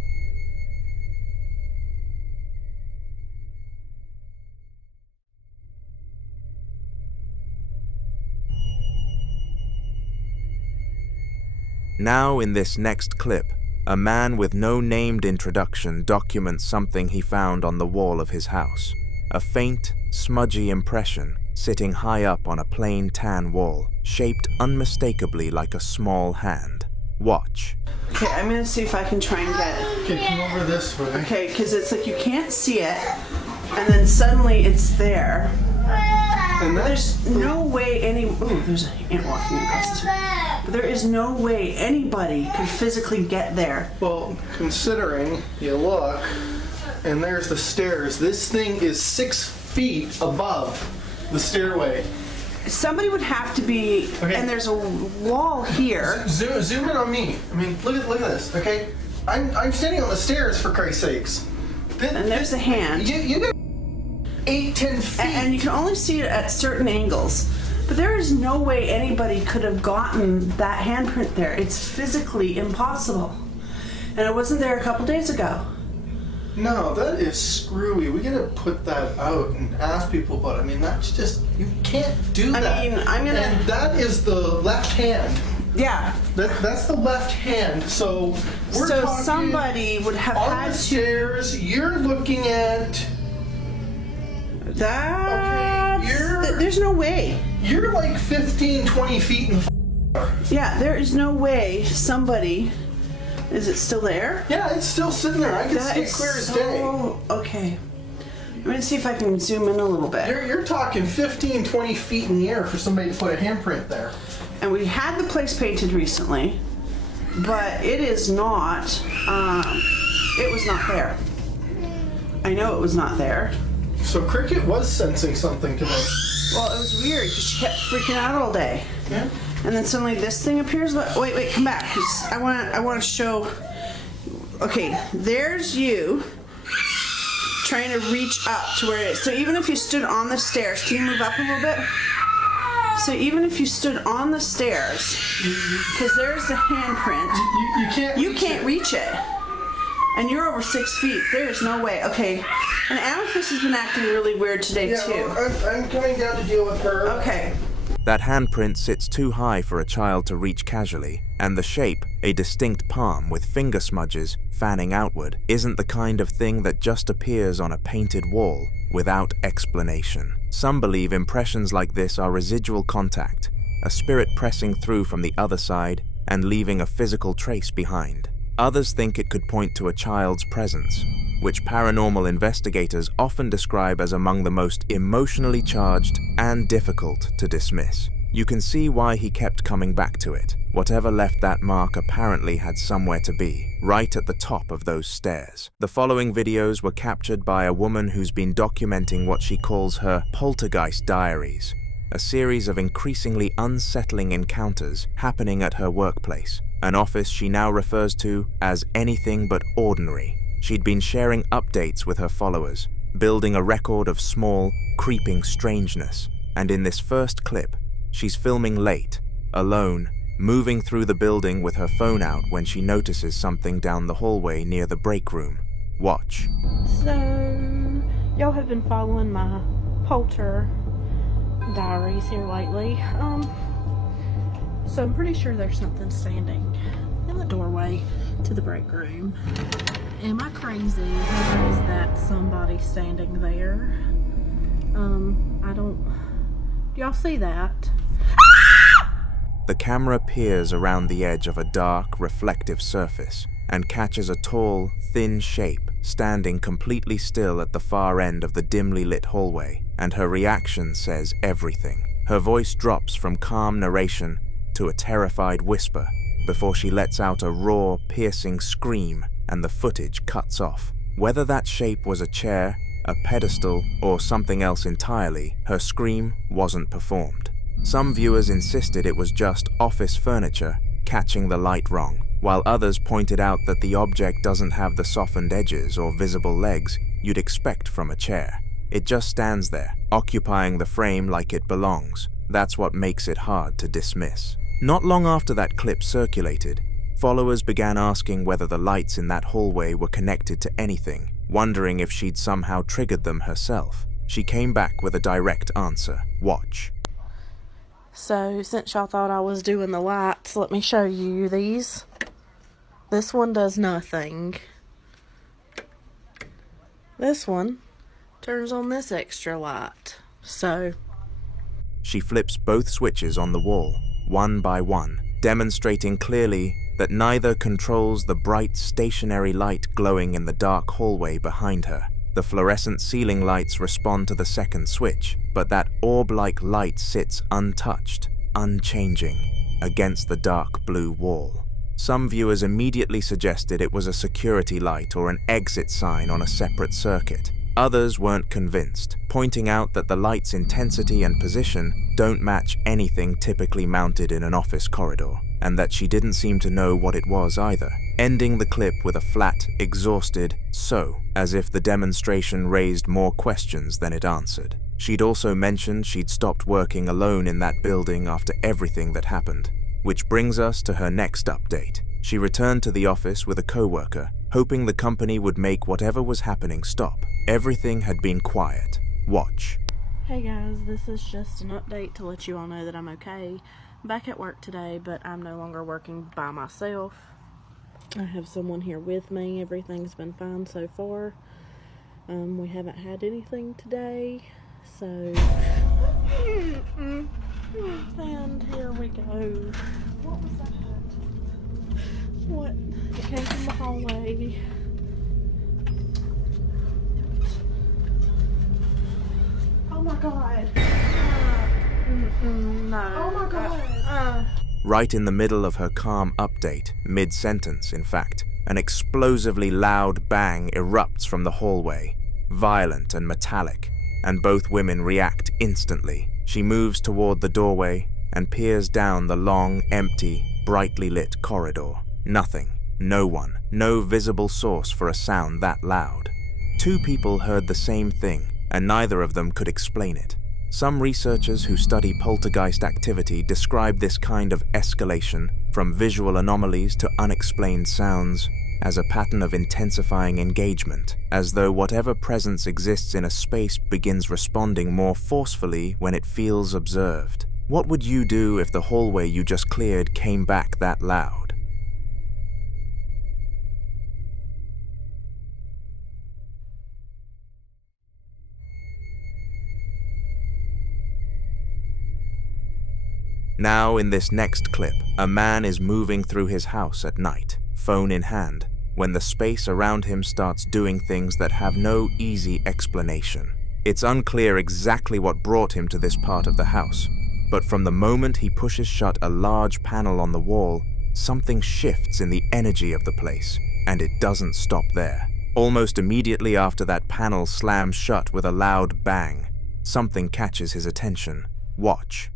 Now, in this next clip, a man with no named introduction documents something he found on the wall of his house. A faint, smudgy impression sitting high up on a plain tan wall, shaped unmistakably like a small hand. Watch. Okay, I'm gonna see if I can try and get it. Okay, come over this way. Okay, because it's like you can't see it, and then suddenly it's there. And there's no way there's an ant walking across the street. But there is no way anybody could physically get there. Well, considering you look, and there's the stairs. This thing is 6 feet above the stairway. Somebody would have to be, and there's a wall here. Zoom in on me. I mean, look at this, okay? I'm standing on the stairs, for Christ's sakes. And there's a hand. You got 8-10 feet. And you can only see it at certain angles. But there is no way anybody could have gotten that handprint there. It's physically impossible. And it wasn't there a couple days ago. No, that is screwy. We gotta put that out and ask people about it. I mean, that's just, you can't do that. I mean, I'm gonna... And that is the left hand. Yeah. That's the left hand, so we're talking somebody would have on had the stairs, you're looking at... That... Okay, there's no way. You're like 15, 20 feet in the Yeah, there is no way somebody... Is it still there? Yeah, it's still sitting there. I can see it clear as day. Okay. I'm going to see if I can zoom in a little bit. You're talking 15, 20 feet in the air for somebody to put a handprint there. And we had the place painted recently, but it is not, it was not there. I know it was not there. So Cricket was sensing something today. Well, it was weird because she kept freaking out all day. Yeah. And then suddenly this thing appears. Wait, come back. 'Cause I want to show. Okay, there's you trying to reach up to where it is. So even if you stood on the stairs, can you move up a little bit? So even if you stood on the stairs, because there's the handprint, you can't reach it. And you're over 6 feet. There's no way. Okay. And Amethyst has been acting really weird today too. Well, I'm coming down to deal with her. Okay. That handprint sits too high for a child to reach casually, and the shape, a distinct palm with finger smudges fanning outward, isn't the kind of thing that just appears on a painted wall without explanation. Some believe impressions like this are residual contact, a spirit pressing through from the other side and leaving a physical trace behind. Others think it could point to a child's presence, which paranormal investigators often describe as among the most emotionally charged and difficult to dismiss. You can see why he kept coming back to it. Whatever left that mark apparently had somewhere to be, right at the top of those stairs. The following videos were captured by a woman who's been documenting what she calls her poltergeist diaries, a series of increasingly unsettling encounters happening at her workplace, an office she now refers to as anything but ordinary. She'd been sharing updates with her followers, building a record of small, creeping strangeness, and in this first clip, she's filming late, alone, moving through the building with her phone out when she notices something down the hallway near the break room. Watch. So, y'all have been following my polter diaries here lately. So I'm pretty sure there's something standing in the doorway to the break room. Am I crazy? Or is that somebody standing there? Do y'all see that? The camera peers around the edge of a dark, reflective surface and catches a tall, thin shape standing completely still at the far end of the dimly lit hallway, and her reaction says everything. Her voice drops from calm narration to a terrified whisper. before she lets out a raw, piercing scream and the footage cuts off. Whether that shape was a chair, a pedestal, or something else entirely, her scream wasn't performed. Some viewers insisted it was just office furniture catching the light wrong, while others pointed out that the object doesn't have the softened edges or visible legs you'd expect from a chair. It just stands there, occupying the frame like it belongs. That's what makes it hard to dismiss. Not long after that clip circulated, followers began asking whether the lights in that hallway were connected to anything, wondering if she'd somehow triggered them herself. She came back with a direct answer. Watch. So, since y'all thought I was doing the lights, let me show you these. This one does nothing. This one turns on this extra light. So, she flips both switches on the wall, one by one, demonstrating clearly that neither controls the bright stationary light glowing in the dark hallway behind her. The fluorescent ceiling lights respond to the second switch, but that orb-like light sits untouched, unchanging, against the dark blue wall. Some viewers immediately suggested it was a security light or an exit sign on a separate circuit. Others weren't convinced, pointing out that the light's intensity and position don't match anything typically mounted in an office corridor, and that she didn't seem to know what it was either, ending the clip with a flat, exhausted "so," as if the demonstration raised more questions than it answered. She'd also mentioned she'd stopped working alone in that building after everything that happened, which brings us to her next update. She returned to the office with a co-worker, hoping the company would make whatever was happening stop. Everything had been quiet. Watch. Hey guys, this is just an update to let you all know that I'm okay. I'm back at work today, but I'm no longer working by myself. I have someone here with me. Everything's been fine so far. We haven't had anything today, so... And here we go. What was that? What? It came from the hallway. Oh my god. No. Oh my god. Right in the middle of her calm update, mid-sentence in fact, an explosively loud bang erupts from the hallway, violent and metallic, and both women react instantly. She moves toward the doorway and peers down the long, empty, brightly lit corridor. Nothing, no one, no visible source for a sound that loud. Two people heard the same thing, and neither of them could explain it. Some researchers who study poltergeist activity describe this kind of escalation, from visual anomalies to unexplained sounds, as a pattern of intensifying engagement, as though whatever presence exists in a space begins responding more forcefully when it feels observed. What would you do if the hallway you just cleared came back that loud? Now, in this next clip, a man is moving through his house at night, phone in hand, when the space around him starts doing things that have no easy explanation. It's unclear exactly what brought him to this part of the house, but from the moment he pushes shut a large panel on the wall, something shifts in the energy of the place, and it doesn't stop there. Almost immediately after that panel slams shut with a loud bang, something catches his attention. Watch.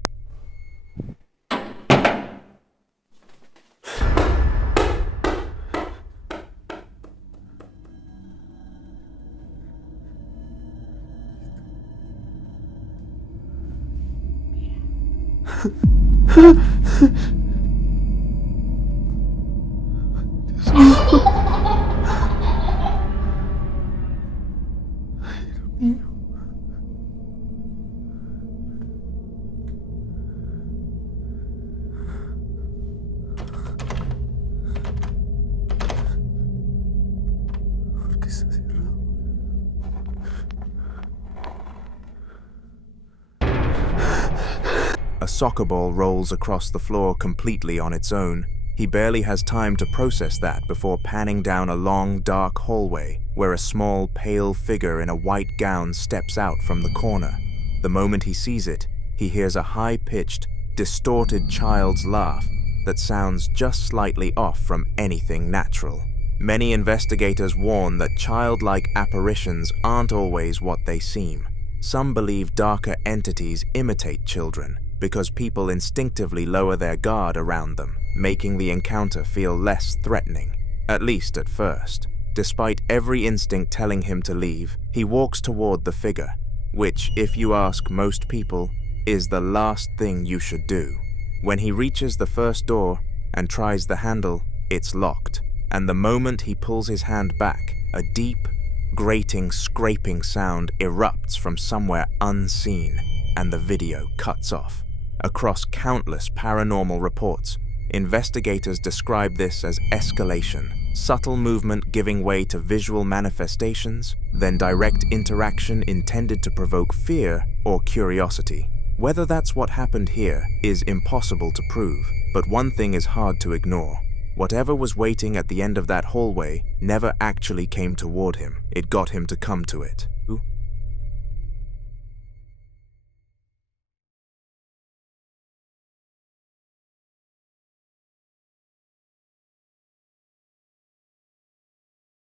A soccer ball rolls across the floor completely on its own. He barely has time to process that before panning down a long, dark hallway where a small, pale figure in a white gown steps out from the corner. The moment he sees it, he hears a high-pitched, distorted child's laugh that sounds just slightly off from anything natural. Many investigators warn that childlike apparitions aren't always what they seem. Some believe darker entities imitate children because people instinctively lower their guard around them, making the encounter feel less threatening, at least at first. Despite every instinct telling him to leave, he walks toward the figure, which, if you ask most people, is the last thing you should do. When he reaches the first door and tries the handle, it's locked, and the moment he pulls his hand back, a deep, grating, scraping sound erupts from somewhere unseen, and the video cuts off. Across countless paranormal reports, investigators describe this as escalation, subtle movement giving way to visual manifestations, then direct interaction intended to provoke fear or curiosity. Whether that's what happened here is impossible to prove, but one thing is hard to ignore. Whatever was waiting at the end of that hallway never actually came toward him. It got him to come to it.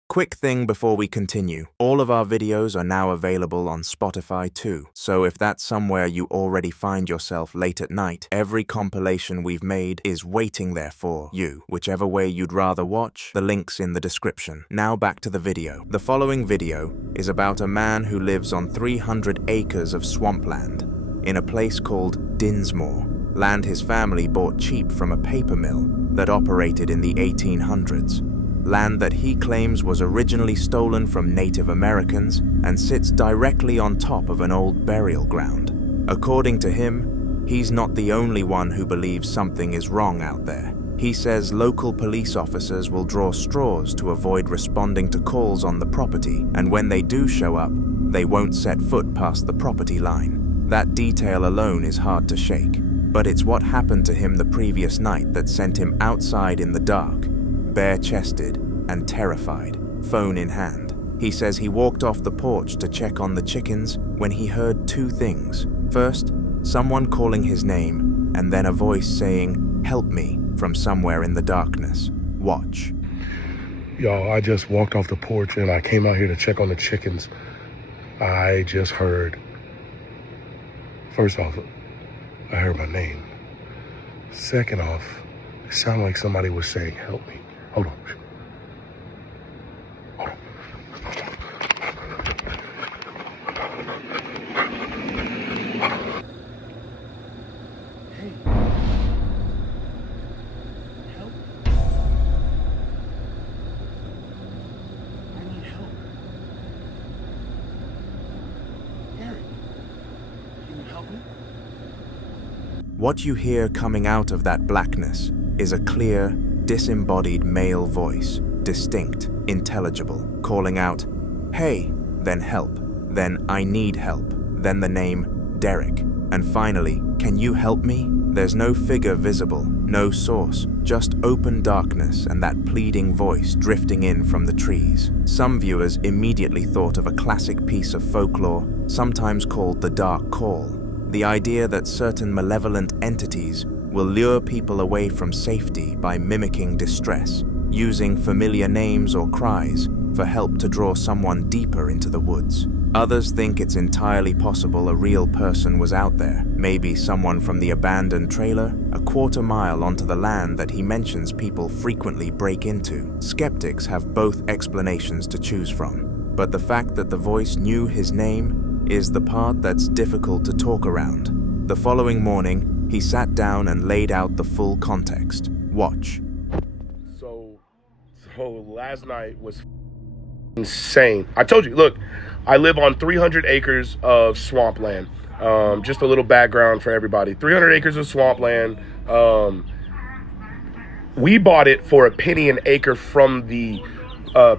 Quick thing before we continue, all of our videos are now available on Spotify too, so if that's somewhere you already find yourself late at night, every compilation we've made is waiting there for you. Whichever way you'd rather watch, the link's in the description. Now back to the video. The following video is about a man who lives on 300 acres of swampland in a place called Dinsmore, land his family bought cheap from a paper mill that operated in the 1800s. Land that he claims was originally stolen from Native Americans and sits directly on top of an old burial ground. According to him, he's not the only one who believes something is wrong out there. He says local police officers will draw straws to avoid responding to calls on the property, and when they do show up, they won't set foot past the property line. That detail alone is hard to shake, but it's what happened to him the previous night that sent him outside in the dark, bare-chested and terrified, phone in hand. He says he walked off the porch to check on the chickens when he heard two things. First, someone calling his name, and then a voice saying, "Help me," from somewhere in the darkness. Watch. Y'all, I just walked off the porch and I came out here to check on the chickens. I just heard, first off, I heard my name. Second off, it sounded like somebody was saying, "Help me." Hold on. Hold on. Hey. Help. I need help. Aaron, can you help me? What you hear coming out of that blackness is a clear, disembodied male voice, distinct, intelligible, calling out, "Hey," then "Help," then "I need help," then the name Derek, and finally, "Can you help me?" There's no figure visible, no source, just open darkness and that pleading voice drifting in from the trees. Some viewers immediately thought of a classic piece of folklore, sometimes called the Dark Call, the idea that certain malevolent entities will lure people away from safety by mimicking distress, using familiar names or cries for help to draw someone deeper into the woods. Others think it's entirely possible a real person was out there, maybe someone from the abandoned trailer, a quarter-mile onto the land that he mentions people frequently break into. Skeptics have both explanations to choose from, but the fact that the voice knew his name is the part that's difficult to talk around. The following morning, he sat down and laid out the full context. Watch. So last night was insane. I told you, look, I live on 300 acres of swampland. Just a little background for everybody. 300 acres of swampland. We bought it for a penny an acre from the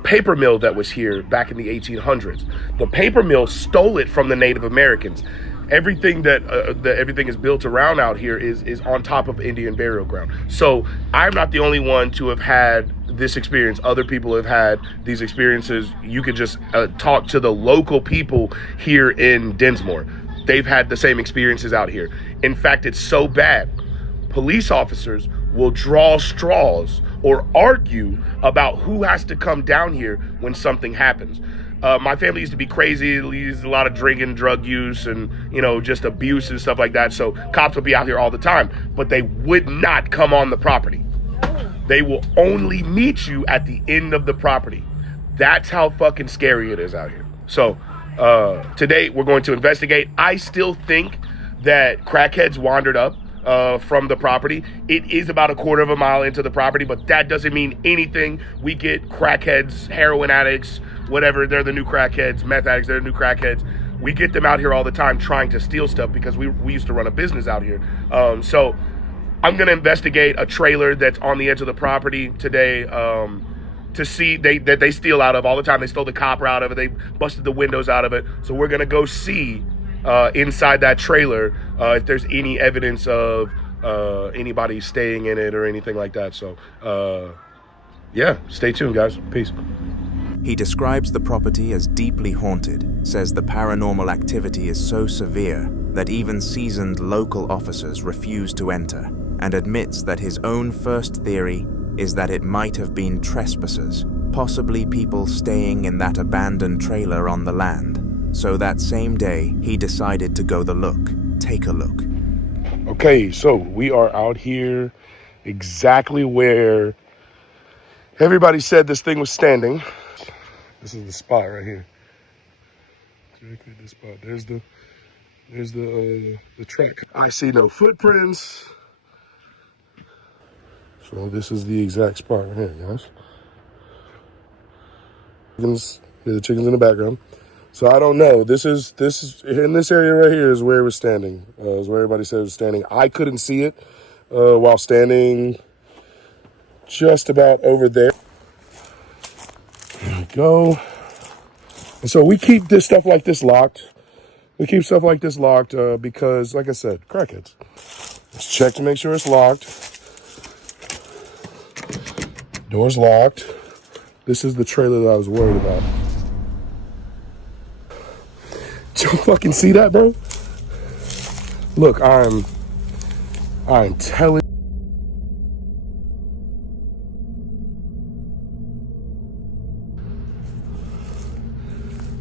paper mill that was here back in the 1800s. The paper mill stole it from the Native Americans. Everything that everything is built around out here is on top of Indian burial ground. So I'm not the only one to have had this experience. Other people have had these experiences. You could just talk to the local people here in Dinsmore. They've had the same experiences out here. In fact, it's so bad. Police officers will draw straws or argue about who has to come down here when something happens. My family used to be crazy. Used a lot of drinking, drug use, and, you know, just abuse and stuff like that. So cops would be out here all the time, but they would not come on the property. They will only meet you at the end of the property. That's how fucking scary it is out here. So today we're going to investigate. I still think that crackheads wandered up from the property. It is about a quarter of a mile into the property, but that doesn't mean anything. We get crackheads, heroin addicts, whatever. They're the new crackheads, meth addicts, they're the new crackheads. We get them out here all the time trying to steal stuff because we used to run a business out here. So I'm going to investigate a trailer that's on the edge of the property today to see that they steal out of all the time. They stole the copper out of it. They busted the windows out of it. So we're going to go see inside that trailer if there's any evidence of anybody staying in it or anything like that. So, yeah, stay tuned, guys. Peace. He describes the property as deeply haunted, says the paranormal activity is so severe that even seasoned local officers refuse to enter, and admits that his own first theory is that it might have been trespassers, possibly people staying in that abandoned trailer on the land. So that same day, he decided to go take a look. Okay, so we are out here exactly where everybody said this thing was standing. This is the spot right here. Directly at this spot. There's the track. I see no footprints. So this is the exact spot right here, guys. The chickens in the background. So I don't know. This is in this area right here is where it was standing. Is where everybody said it was standing. I couldn't see it while standing just about over there. There we go. And so we keep this stuff like this locked. We keep stuff like this locked because, like I said, crackheads. Let's check to make sure it's locked. Door's locked. This is the trailer that I was worried about. Did you fucking see that, bro? Look, I'm telling.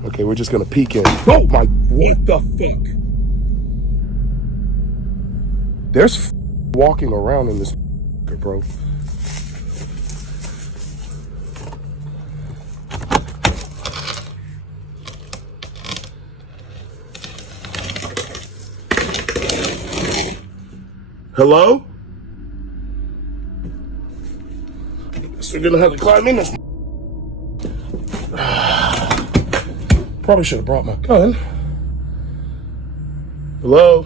Okay, we're just gonna peek in. Oh my, what the fuck? There's walking around in this bro. Hello? So we're gonna have to climb in this. Probably should have brought my gun. Hello?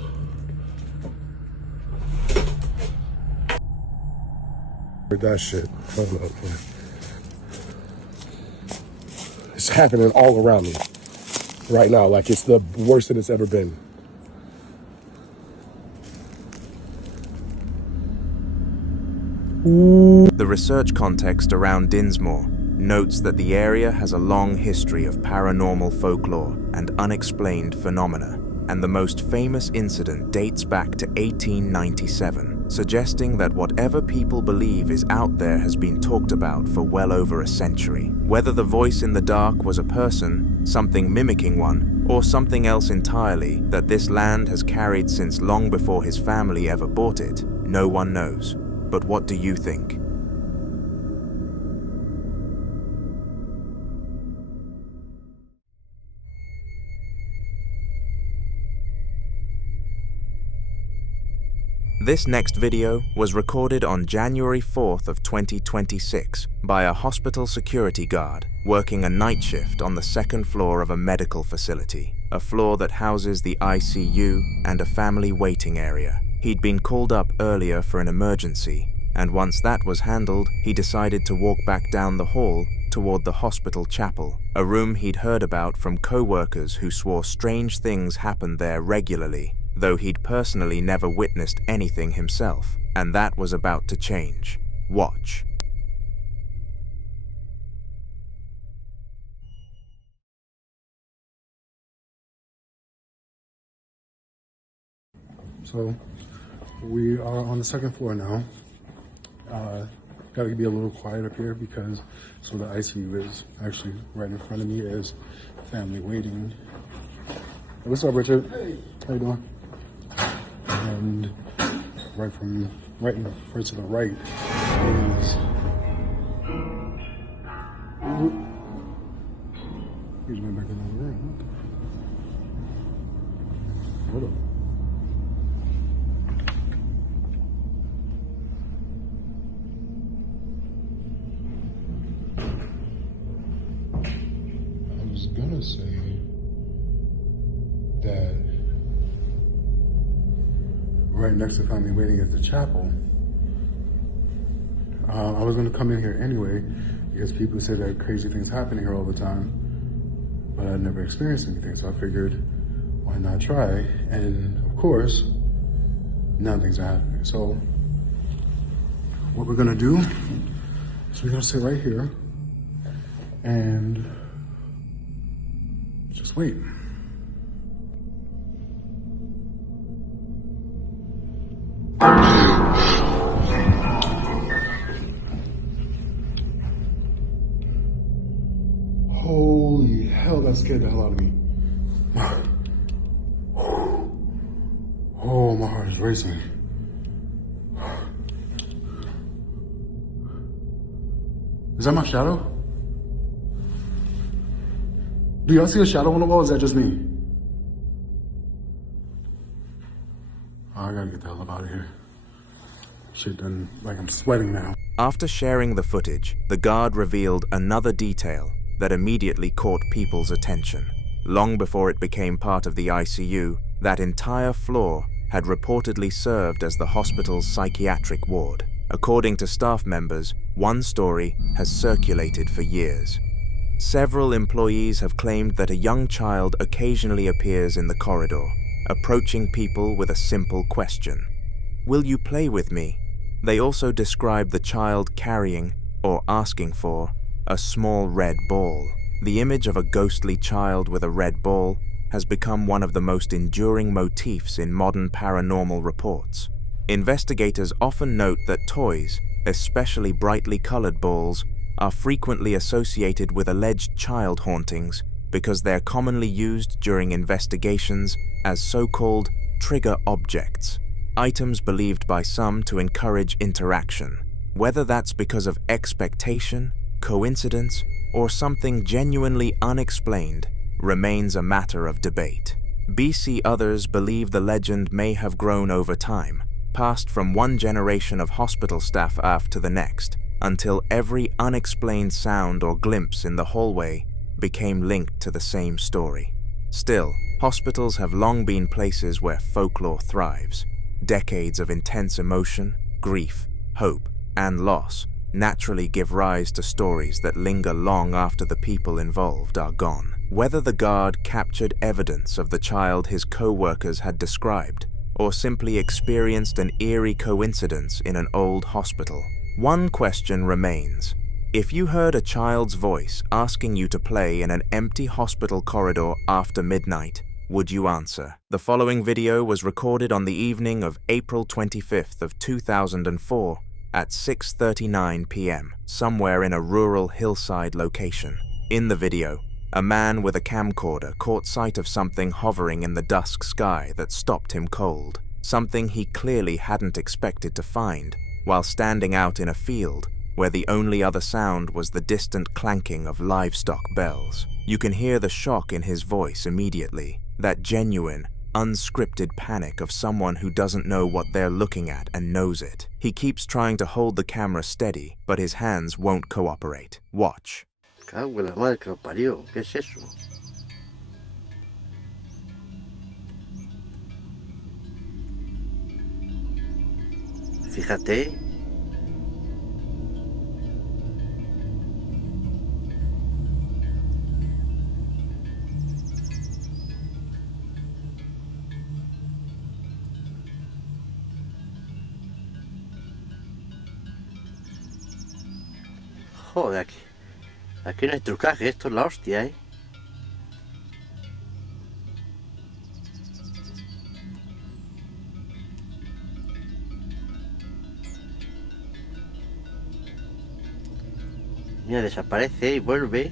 Heard that shit. Hold up. It's happening all around me right now. Like it's the worst that it's ever been. The research context around Dinsmore notes that the area has a long history of paranormal folklore and unexplained phenomena, and the most famous incident dates back to 1897, suggesting that whatever people believe is out there has been talked about for well over a century. Whether the voice in the dark was a person, something mimicking one, or something else entirely that this land has carried since long before his family ever bought it, no one knows. But what do you think? This next video was recorded on January 4th of 2026 by a hospital security guard working a night shift on the second floor of a medical facility, a floor that houses the ICU and a family waiting area. He'd been called up earlier for an emergency, and once that was handled, he decided to walk back down the hall toward the hospital chapel, a room he'd heard about from co-workers who swore strange things happened there regularly, though he'd personally never witnessed anything himself, and that was about to change. Watch. So we are on the second floor now. Gotta be a little quiet up here because so the ICU is actually right in front of me as family waiting. Hey, what's up, Richard? Hey, how you doing? And right in front to the right is. He's went back in the room. Hold on. I was gonna say that right next to family waiting is the chapel. I was gonna come in here anyway because people say that crazy things happen here all the time, but I've never experienced anything, so I figured why not try? And of course, nothing's happening. So what we're gonna do is we're gonna sit right here and just wait. Holy hell, that scared the hell out of me. Oh, my heart is racing. Is that my shadow? Do y'all see a shadow on the wall, or is that just me? Oh, I gotta get the hell up out of here. Shit done, like I'm sweating now. After sharing the footage, the guard revealed another detail that immediately caught people's attention. Long before it became part of the ICU, that entire floor had reportedly served as the hospital's psychiatric ward. According to staff members, one story has circulated for years. Several employees have claimed that a young child occasionally appears in the corridor, approaching people with a simple question. Will you play with me? They also describe the child carrying, or asking for, a small red ball. The image of a ghostly child with a red ball has become one of the most enduring motifs in modern paranormal reports. Investigators often note that toys, especially brightly colored balls, are frequently associated with alleged child hauntings because they're commonly used during investigations as so-called trigger objects, items believed by some to encourage interaction. Whether that's because of expectation, coincidence, or something genuinely unexplained remains a matter of debate. BC others believe the legend may have grown over time, passed from one generation of hospital staff to the next, until every unexplained sound or glimpse in the hallway became linked to the same story. Still, hospitals have long been places where folklore thrives. Decades of intense emotion, grief, hope, and loss naturally give rise to stories that linger long after the people involved are gone. Whether the guard captured evidence of the child his co-workers had described, or simply experienced an eerie coincidence in an old hospital, one question remains. If you heard a child's voice asking you to play in an empty hospital corridor after midnight, would you answer? The following video was recorded on the evening of April 25th of 2004 at 6:39 p.m., somewhere in a rural hillside location. In the video, a man with a camcorder caught sight of something hovering in the dusk sky that stopped him cold, something he clearly hadn't expected to find, while standing out in a field where the only other sound was the distant clanking of livestock bells. You can hear the shock in his voice immediately, that genuine, unscripted panic of someone who doesn't know what they're looking at and knows it. He keeps trying to hold the camera steady, but his hands won't cooperate. Watch. Cago en la madre que lo parió. ¿Qué es eso? Fíjate. Joder, aquí no hay trucaje, esto es la hostia, ¿eh? Mira, desaparece y vuelve.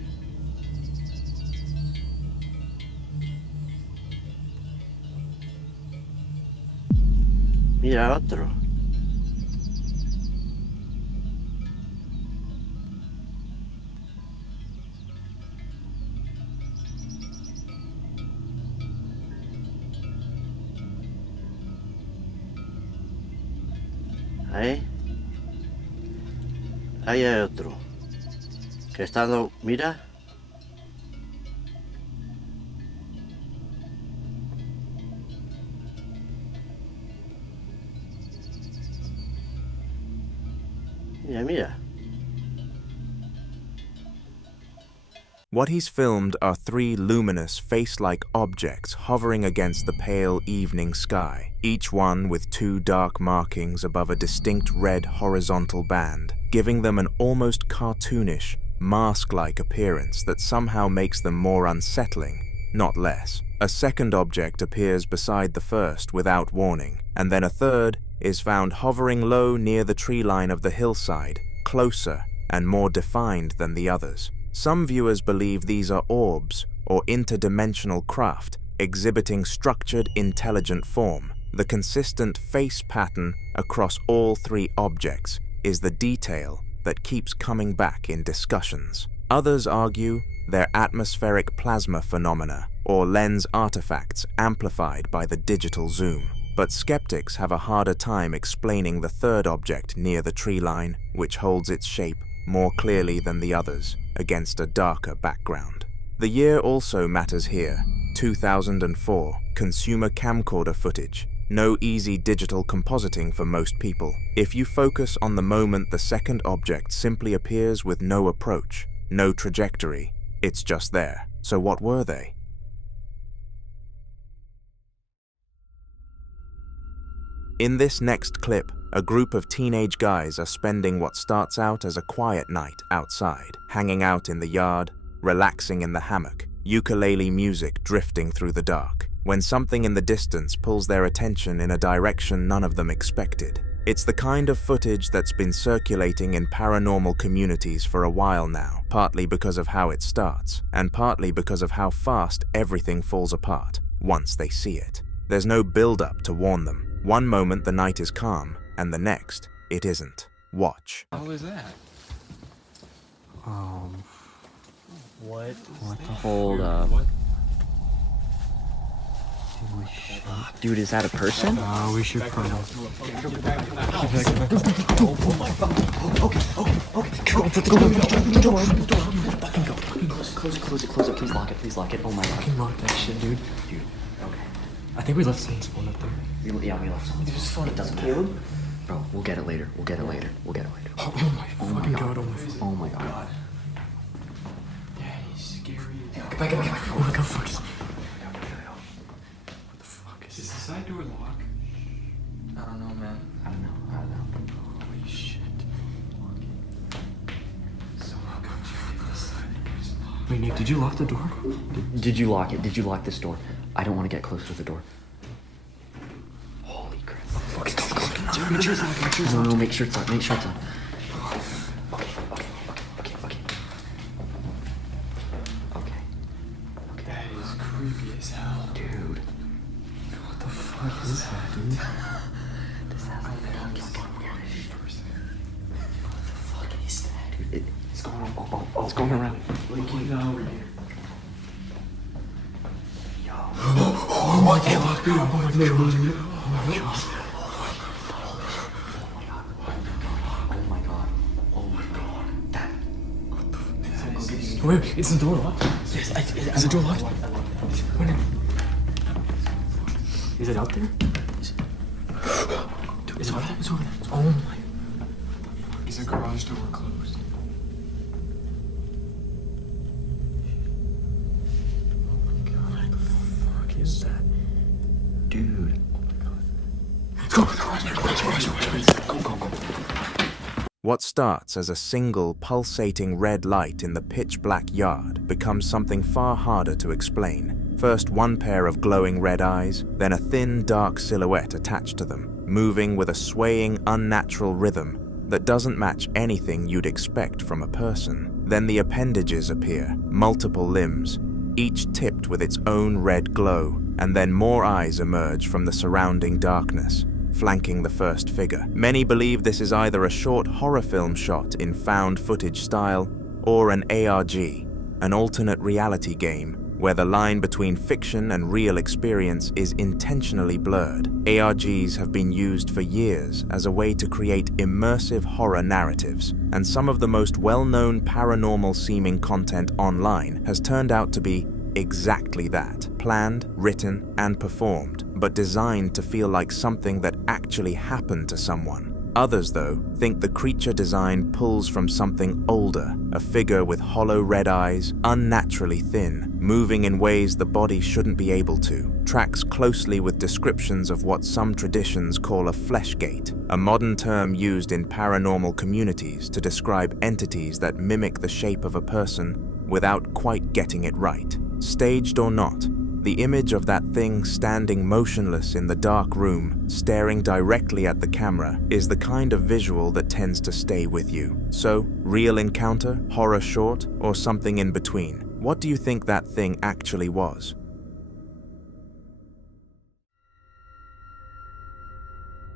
Mira otro. Ahí. Ahí hay otro. Que está dando... Mira. Mira, mira. What he's filmed are 3 luminous, face-like objects hovering against the pale evening sky, each one with 2 dark markings above a distinct red horizontal band, giving them an almost cartoonish, mask-like appearance that somehow makes them more unsettling, not less. A second object appears beside the first without warning, and then a third is found hovering low near the tree line of the hillside, closer and more defined than the others. Some viewers believe these are orbs or interdimensional craft exhibiting structured, intelligent form. The consistent face pattern across all 3 objects is the detail that keeps coming back in discussions. Others argue they're atmospheric plasma phenomena or lens artifacts amplified by the digital zoom. But skeptics have a harder time explaining the third object near the tree line, which holds its shape more clearly than the others against a darker background. The year also matters here, 2004, consumer camcorder footage. No easy digital compositing for most people. If you focus on the moment the second object simply appears with no approach, no trajectory, it's just there. So what were they? In this next clip, a group of teenage guys are spending what starts out as a quiet night outside, hanging out in the yard, relaxing in the hammock, ukulele music drifting through the dark, when something in the distance pulls their attention in a direction none of them expected. It's the kind of footage that's been circulating in paranormal communities for a while now, partly because of how it starts, and partly because of how fast everything falls apart once they see it. There's no build-up to warn them. One moment the night is calm, and the next, it isn't. Watch. How is that? What? Hold up. Dude, is that a person? We should probably. Close it, please lock it. Oh my god. Fucking lock that shit, dude. Dude, okay. I think we left someone's phone up there. Yeah, we left someone's phone. It doesn't matter. Bro, we'll get it later. Oh my god. Oh my god. Yeah, he's scary. Get back. Oh my god, fuck. Is the side door locked? I don't know, man. I don't know. Holy shit. So how come you did this side? Wait, Nick, did you lock the door? Did you lock it? Did you lock this door? I don't want to get close to the door. Holy crap. Fuck, make sure it's locked. No, make sure it's locked. Okay. That is creepy as hell. Dude. What the fuck is that, dude? This has a fucking weird person. What the fuck is that, dude? It's going on. It's going around. Like, get over here. Yo. Oh my god, dude. Oh my god. Wait, is the door locked? Is the door locked? Is it out there? Dude, it's over there. Oh my. Is the garage door closed? Oh my god, what the fuck is that? Dude. Oh my god. Let's go. Go. What starts as a single pulsating red light in the pitch-black yard becomes something far harder to explain. First one pair of glowing red eyes, then a thin, dark silhouette attached to them, moving with a swaying, unnatural rhythm that doesn't match anything you'd expect from a person. Then the appendages appear, multiple limbs, each tipped with its own red glow, and then more eyes emerge from the surrounding darkness, flanking the first figure. Many believe this is either a short horror film shot in found footage style or an ARG, an alternate reality game where the line between fiction and real experience is intentionally blurred. ARGs have been used for years as a way to create immersive horror narratives, and some of the most well-known paranormal-seeming content online has turned out to be exactly that. Planned, written, and performed, but designed to feel like something that actually happened to someone. Others, though, think the creature design pulls from something older, a figure with hollow red eyes, unnaturally thin, moving in ways the body shouldn't be able to, tracks closely with descriptions of what some traditions call a flesh gate, a modern term used in paranormal communities to describe entities that mimic the shape of a person without quite getting it right. Staged or not, the image of that thing standing motionless in the dark room, staring directly at the camera, is the kind of visual that tends to stay with you. So, real encounter, horror short, or something in between? What do you think that thing actually was?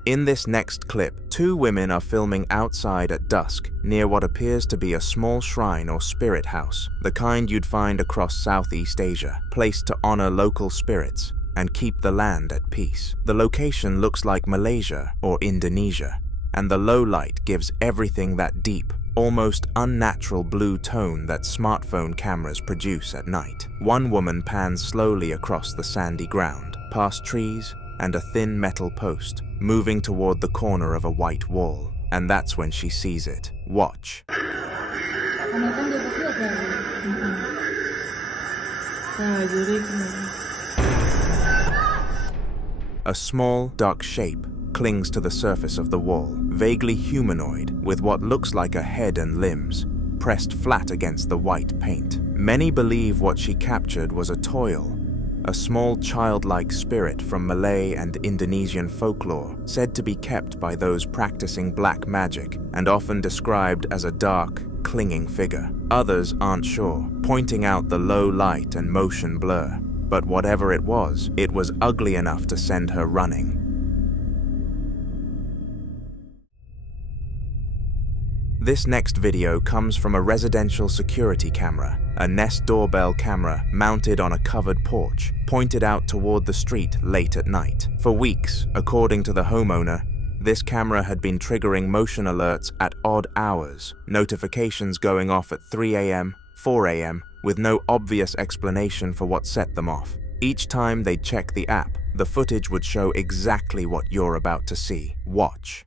In this next clip, two women are filming outside at dusk near what appears to be a small shrine or spirit house, the kind you'd find across Southeast Asia, placed to honor local spirits and keep the land at peace. The location looks like Malaysia or Indonesia, and the low light gives everything that deep, almost unnatural blue tone that smartphone cameras produce at night. One woman pans slowly across the sandy ground, past trees and a thin metal post, moving toward the corner of a white wall. And that's when she sees it. Watch. A small, dark shape clings to the surface of the wall, vaguely humanoid, with what looks like a head and limbs, pressed flat against the white paint. Many believe what she captured was a toil, a small childlike spirit from Malay and Indonesian folklore, said to be kept by those practicing black magic and often described as a dark, clinging figure. Others aren't sure, pointing out the low light and motion blur. But whatever it was ugly enough to send her running. This next video comes from a residential security camera, a Nest doorbell camera mounted on a covered porch, pointed out toward the street late at night. For weeks, according to the homeowner, this camera had been triggering motion alerts at odd hours, notifications going off at 3 a.m., 4 a.m., with no obvious explanation for what set them off. Each time they'd check the app, the footage would show exactly what you're about to see. Watch.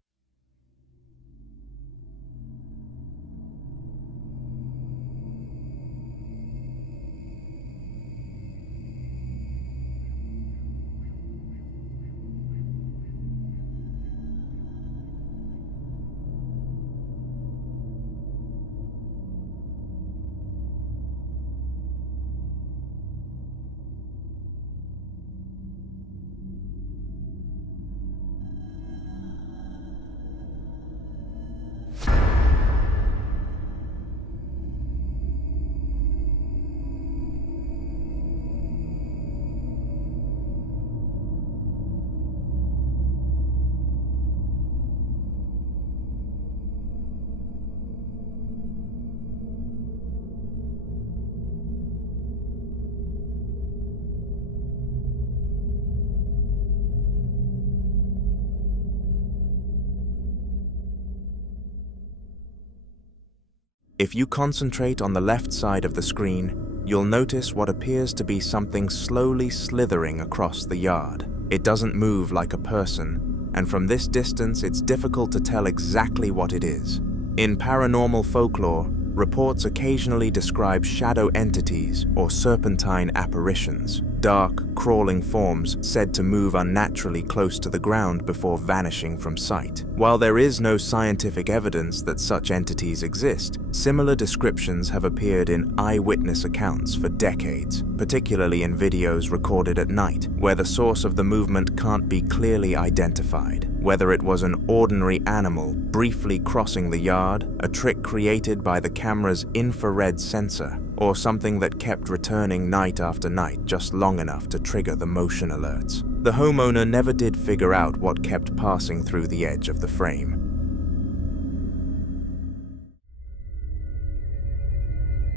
If you concentrate on the left side of the screen, you'll notice what appears to be something slowly slithering across the yard. It doesn't move like a person, and from this distance it's difficult to tell exactly what it is. In paranormal folklore, reports occasionally describe shadow entities or serpentine apparitions, dark, crawling forms said to move unnaturally close to the ground before vanishing from sight. While there is no scientific evidence that such entities exist, similar descriptions have appeared in eyewitness accounts for decades, particularly in videos recorded at night, where the source of the movement can't be clearly identified. whether it was an ordinary animal briefly crossing the yard, a trick created by the camera's infrared sensor, or something that kept returning night after night just long enough to trigger the motion alerts. The homeowner never did figure out what kept passing through the edge of the frame.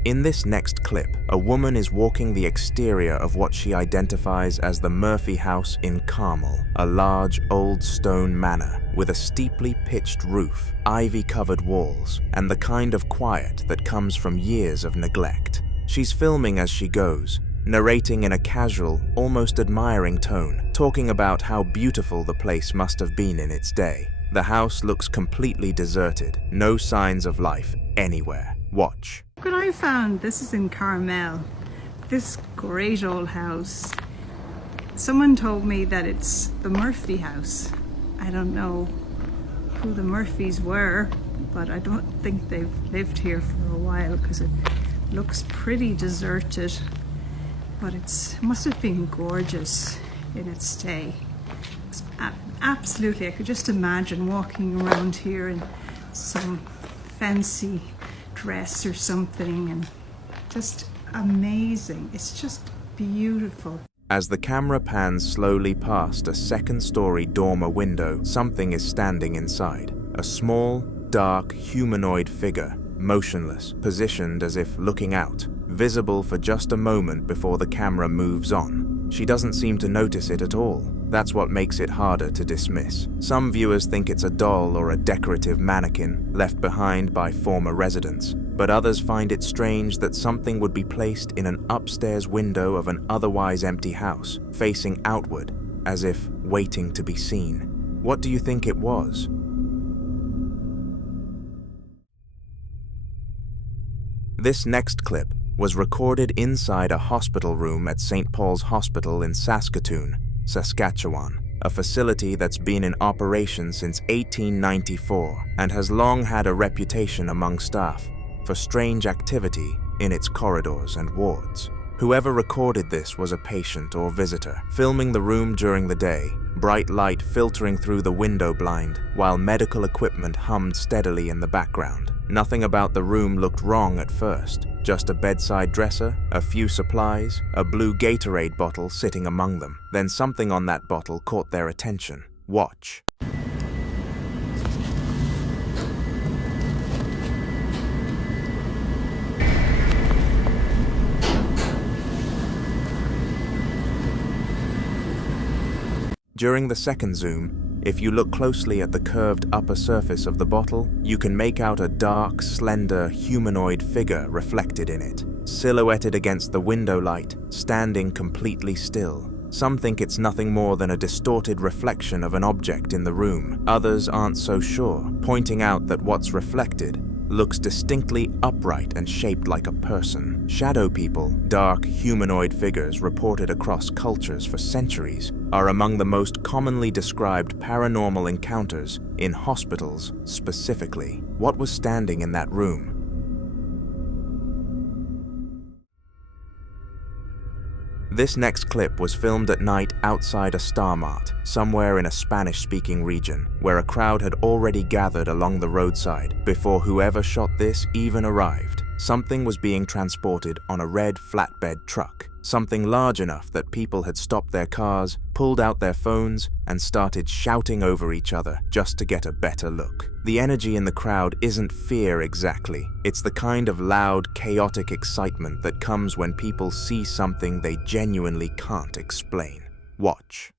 In this next clip, a woman is walking the exterior of what she identifies as the Murphy House in Carmel, a large old stone manor with a steeply pitched roof, ivy-covered walls, and the kind of quiet that comes from years of neglect. She's filming as she goes, narrating in a casual, almost admiring tone, talking about how beautiful the place must have been in its day. The house looks completely deserted, no signs of life anywhere. Watch. What I found, this is in Carmel, this great old house. Someone told me that it's the Murphy house. I don't know who the Murphys were, but I don't think they've lived here for a while because it looks pretty deserted, but it must have been gorgeous in its stay. It's absolutely, I could just imagine walking around here in some fancy dress or something, and just amazing. It's just beautiful. As the camera pans slowly past a second-story dormer window, something is standing inside. A small, dark, humanoid figure, motionless, positioned as if looking out, visible for just a moment before the camera moves on. She doesn't seem to notice it at all. That's what makes it harder to dismiss. Some viewers think it's a doll or a decorative mannequin left behind by former residents, but others find it strange that something would be placed in an upstairs window of an otherwise empty house, facing outward, as if waiting to be seen. What do you think it was? This next clip was recorded inside a hospital room at St. Paul's Hospital in Saskatoon, Saskatchewan, a facility that's been in operation since 1894 and has long had a reputation among staff for strange activity in its corridors and wards. Whoever recorded this was a patient or visitor, filming the room during the day, bright light filtering through the window blind, while medical equipment hummed steadily in the background. Nothing about the room looked wrong at first, just a bedside dresser, a few supplies, a blue Gatorade bottle sitting among them. Then something on that bottle caught their attention. Watch. During the second zoom, if you look closely at the curved upper surface of the bottle, you can make out a dark, slender, humanoid figure reflected in it, silhouetted against the window light, standing completely still. Some think it's nothing more than a distorted reflection of an object in the room. Others aren't so sure, pointing out that what's reflected looks distinctly upright and shaped like a person. Shadow people, dark humanoid figures reported across cultures for centuries, are among the most commonly described paranormal encounters in hospitals specifically. What was standing in that room? This next clip was filmed at night outside a Star Mart, somewhere in a Spanish-speaking region, where a crowd had already gathered along the roadside before whoever shot this even arrived. Something was being transported on a red flatbed truck, something large enough that people had stopped their cars, pulled out their phones, and started shouting over each other just to get a better look. The energy in the crowd isn't fear exactly. It's the kind of loud, chaotic excitement that comes when people see something they genuinely can't explain. Watch.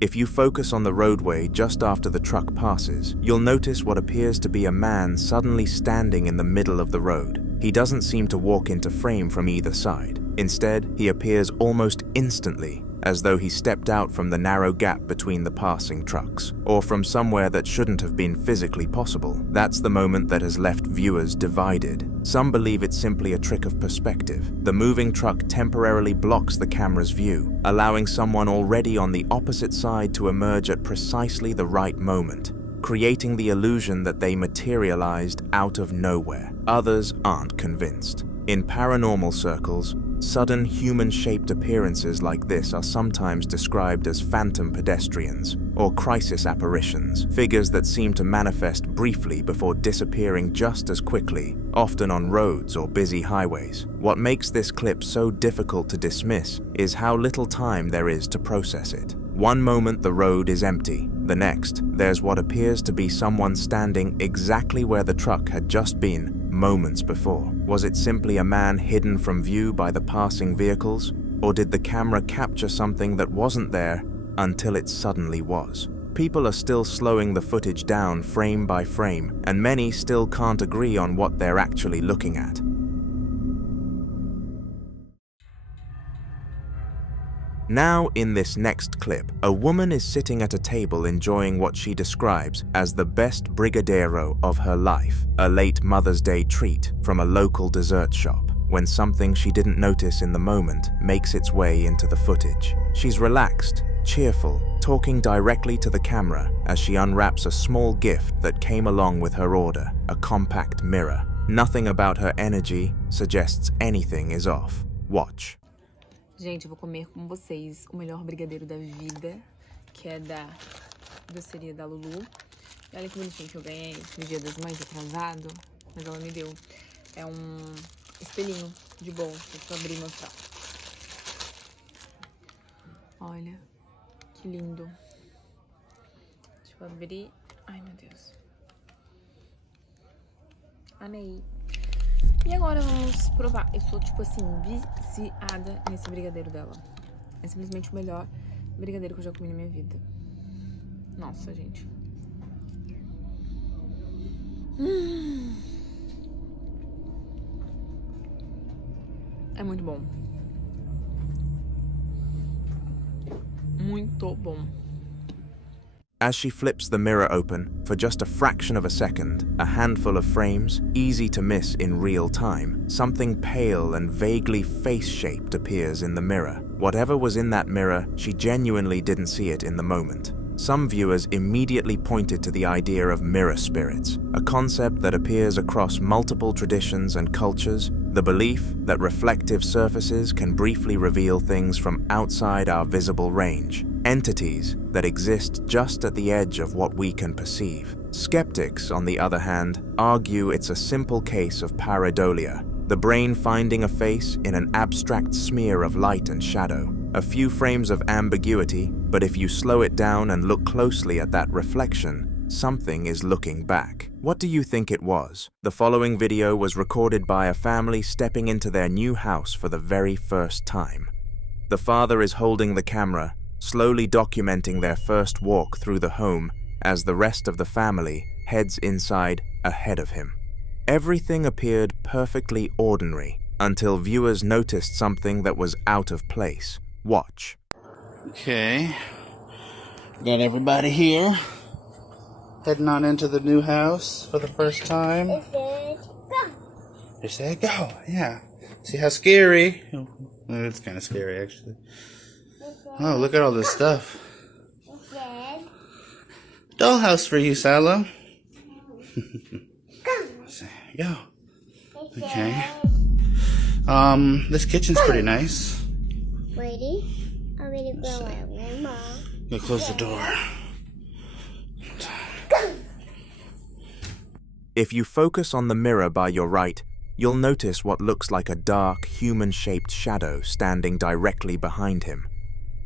If you focus on the roadway just after the truck passes, you'll notice what appears to be a man suddenly standing in the middle of the road. He doesn't seem to walk into frame from either side. Instead, he appears almost instantly, as though he stepped out from the narrow gap between the passing trucks, or from somewhere that shouldn't have been physically possible. That's the moment that has left viewers divided. Some believe it's simply a trick of perspective. The moving truck temporarily blocks the camera's view, allowing someone already on the opposite side to emerge at precisely the right moment. creating the illusion that they materialized out of nowhere. Others aren't convinced. In paranormal circles, sudden human-shaped appearances like this are sometimes described as phantom pedestrians or crisis apparitions, figures that seem to manifest briefly before disappearing just as quickly, often on roads or busy highways. What makes this clip so difficult to dismiss is how little time there is to process it. One moment the road is empty, the next, there's what appears to be someone standing exactly where the truck had just been moments before. Was it simply a man hidden from view by the passing vehicles, or did the camera capture something that wasn't there until it suddenly was? People are still slowing the footage down frame by frame, and many still can't agree on what they're actually looking at. Now, in this next clip, a woman is sitting at a table enjoying what she describes as the best brigadeiro of her life, a late Mother's Day treat from a local dessert shop, when something she didn't notice in the moment makes its way into the footage. She's relaxed, cheerful, talking directly to the camera as she unwraps a small gift that came along with her order, a compact mirror. Nothing about her energy suggests anything is off. Watch. Gente, eu vou comer com vocês o melhor brigadeiro da vida, que é da doceria da Lulu. E olha que bonitinho que eu ganhei no Dia das Mães, atrasado, mas ela me deu. É espelhinho de bolsa, deixa eu abrir e mostrar. Olha, que lindo. Deixa eu abrir. Ai, meu Deus. Amei. E agora vamos provar. Eu sou, tipo assim, viciada nesse brigadeiro dela. É simplesmente o melhor brigadeiro que eu já comi na minha vida. Nossa, gente. É muito bom. Muito bom. As she flips the mirror open, for just a fraction of a second, a handful of frames, easy to miss in real time, something pale and vaguely face-shaped appears in the mirror. Whatever was in that mirror, she genuinely didn't see it in the moment. Some viewers immediately pointed to the idea of mirror spirits, a concept that appears across multiple traditions and cultures, the belief that reflective surfaces can briefly reveal things from outside our visible range, entities that exist just at the edge of what we can perceive. Skeptics, on the other hand, argue it's a simple case of pareidolia, the brain finding a face in an abstract smear of light and shadow. A few frames of ambiguity, but if you slow it down and look closely at that reflection, something is looking back. What do you think it was? The following video was recorded by a family stepping into their new house for the very first time. The father is holding the camera, slowly documenting their first walk through the home as the rest of the family heads inside ahead of him. Everything appeared perfectly ordinary until viewers noticed something that was out of place. Watch. Okay. Got everybody here. Heading on into the new house for the first time. They said go. Yeah. See how scary? It's kind of scary, actually. Oh, look at all this stuff. Dollhouse for you, Salo. Go. Okay. This kitchen's pretty nice. Ready? I'm ready to go out with Mom. Go close the door. If you focus on the mirror by your right, you'll notice what looks like a dark, human-shaped shadow standing directly behind him.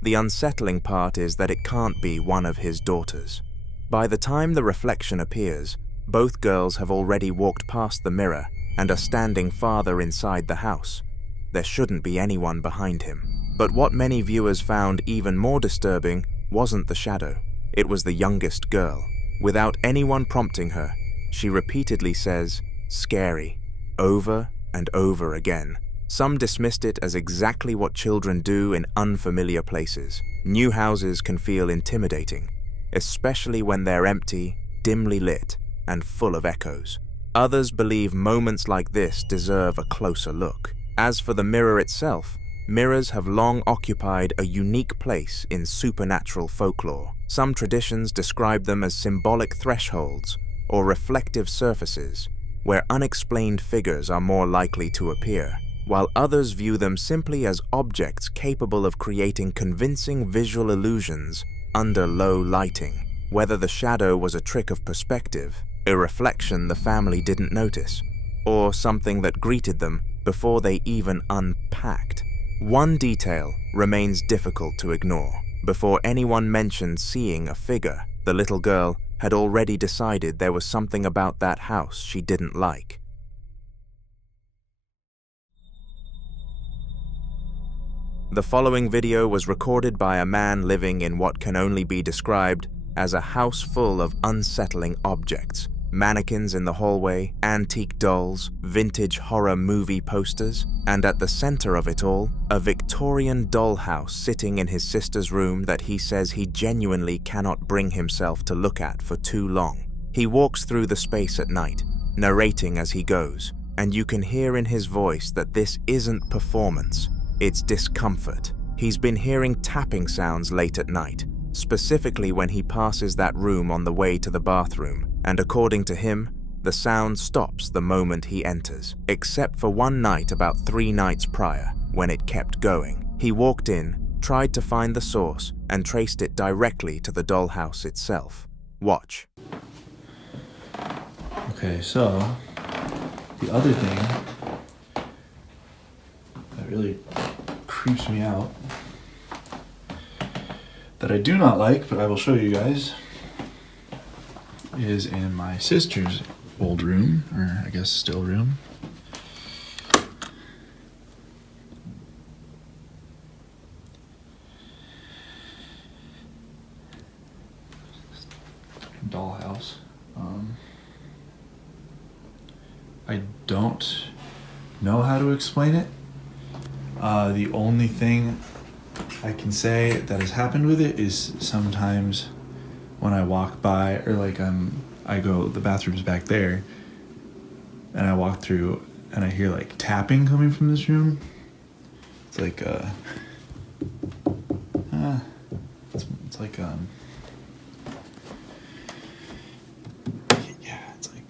The unsettling part is that it can't be one of his daughters. By the time the reflection appears, both girls have already walked past the mirror and are standing farther inside the house. There shouldn't be anyone behind him. But what many viewers found even more disturbing wasn't the shadow. It was the youngest girl. Without anyone prompting her, she repeatedly says, "Scary," over and over again. Some dismissed it as exactly what children do in unfamiliar places. New houses can feel intimidating, especially when they're empty, dimly lit, and full of echoes. Others believe moments like this deserve a closer look. As for the mirror itself, mirrors have long occupied a unique place in supernatural folklore. Some traditions describe them as symbolic thresholds or reflective surfaces where unexplained figures are more likely to appear, while others view them simply as objects capable of creating convincing visual illusions under low lighting. Whether the shadow was a trick of perspective, a reflection the family didn't notice, or something that greeted them before they even unpacked. One detail remains difficult to ignore. Before anyone mentioned seeing a figure, the little girl had already decided there was something about that house she didn't like. The following video was recorded by a man living in what can only be described as a house full of unsettling objects. Mannequins in the hallway, antique dolls, vintage horror movie posters, and at the center of it all, a Victorian dollhouse sitting in his sister's room that he says he genuinely cannot bring himself to look at for too long. He walks through the space at night, narrating as he goes, and you can hear in his voice that this isn't performance, it's discomfort. He's been hearing tapping sounds late at night, specifically when he passes that room on the way to the bathroom, and according to him, the sound stops the moment he enters, except for one night about 3 nights prior, when it kept going. He walked in, tried to find the source, and traced it directly to the dollhouse itself. Watch. Okay, so the other thing that really creeps me out, that I do not like, but I will show you guys, is in my sister's old room, or I guess still room. Dollhouse. I don't know how to explain it. The only thing I can say that has happened with it is sometimes when I walk by, or like I go, the bathroom's back there, and I walk through and I hear like tapping coming from this room. It's like it's like yeah, it's like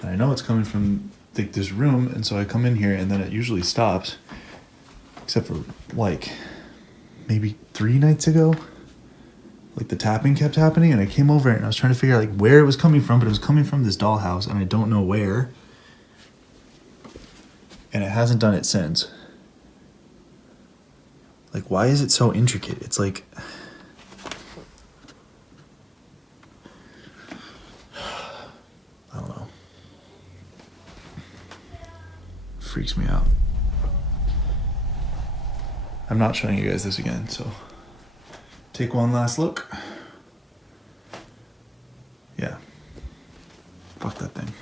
and I know it's coming from like this room, and so I come in here and then it usually stops, except for like maybe 3 nights ago, like the tapping kept happening, and I came over and I was trying to figure out like where it was coming from, but it was coming from this dollhouse and I don't know where, and it hasn't done it since. Like, why is it so intricate? It's like, I don't know. Freaks me out. I'm not showing you guys this again, so take one last look. Yeah. Fuck that thing.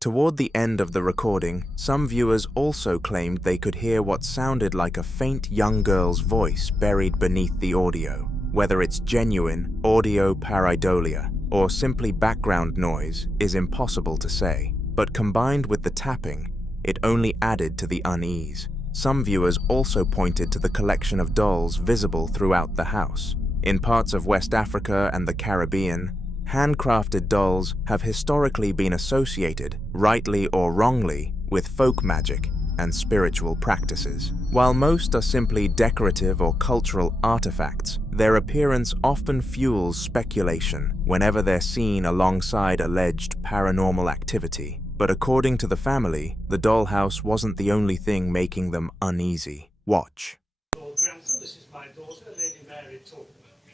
Toward the end of the recording, some viewers also claimed they could hear what sounded like a faint young girl's voice buried beneath the audio. Whether it's genuine audio pareidolia or simply background noise is impossible to say, but combined with the tapping, it only added to the unease. Some viewers also pointed to the collection of dolls visible throughout the house. In parts of West Africa and the Caribbean, handcrafted dolls have historically been associated, rightly or wrongly, with folk magic and spiritual practices. While most are simply decorative or cultural artifacts, their appearance often fuels speculation whenever they're seen alongside alleged paranormal activity. But according to the family, the dollhouse wasn't the only thing making them uneasy. Watch. Grandson, this is my daughter, Lady Mary Talker.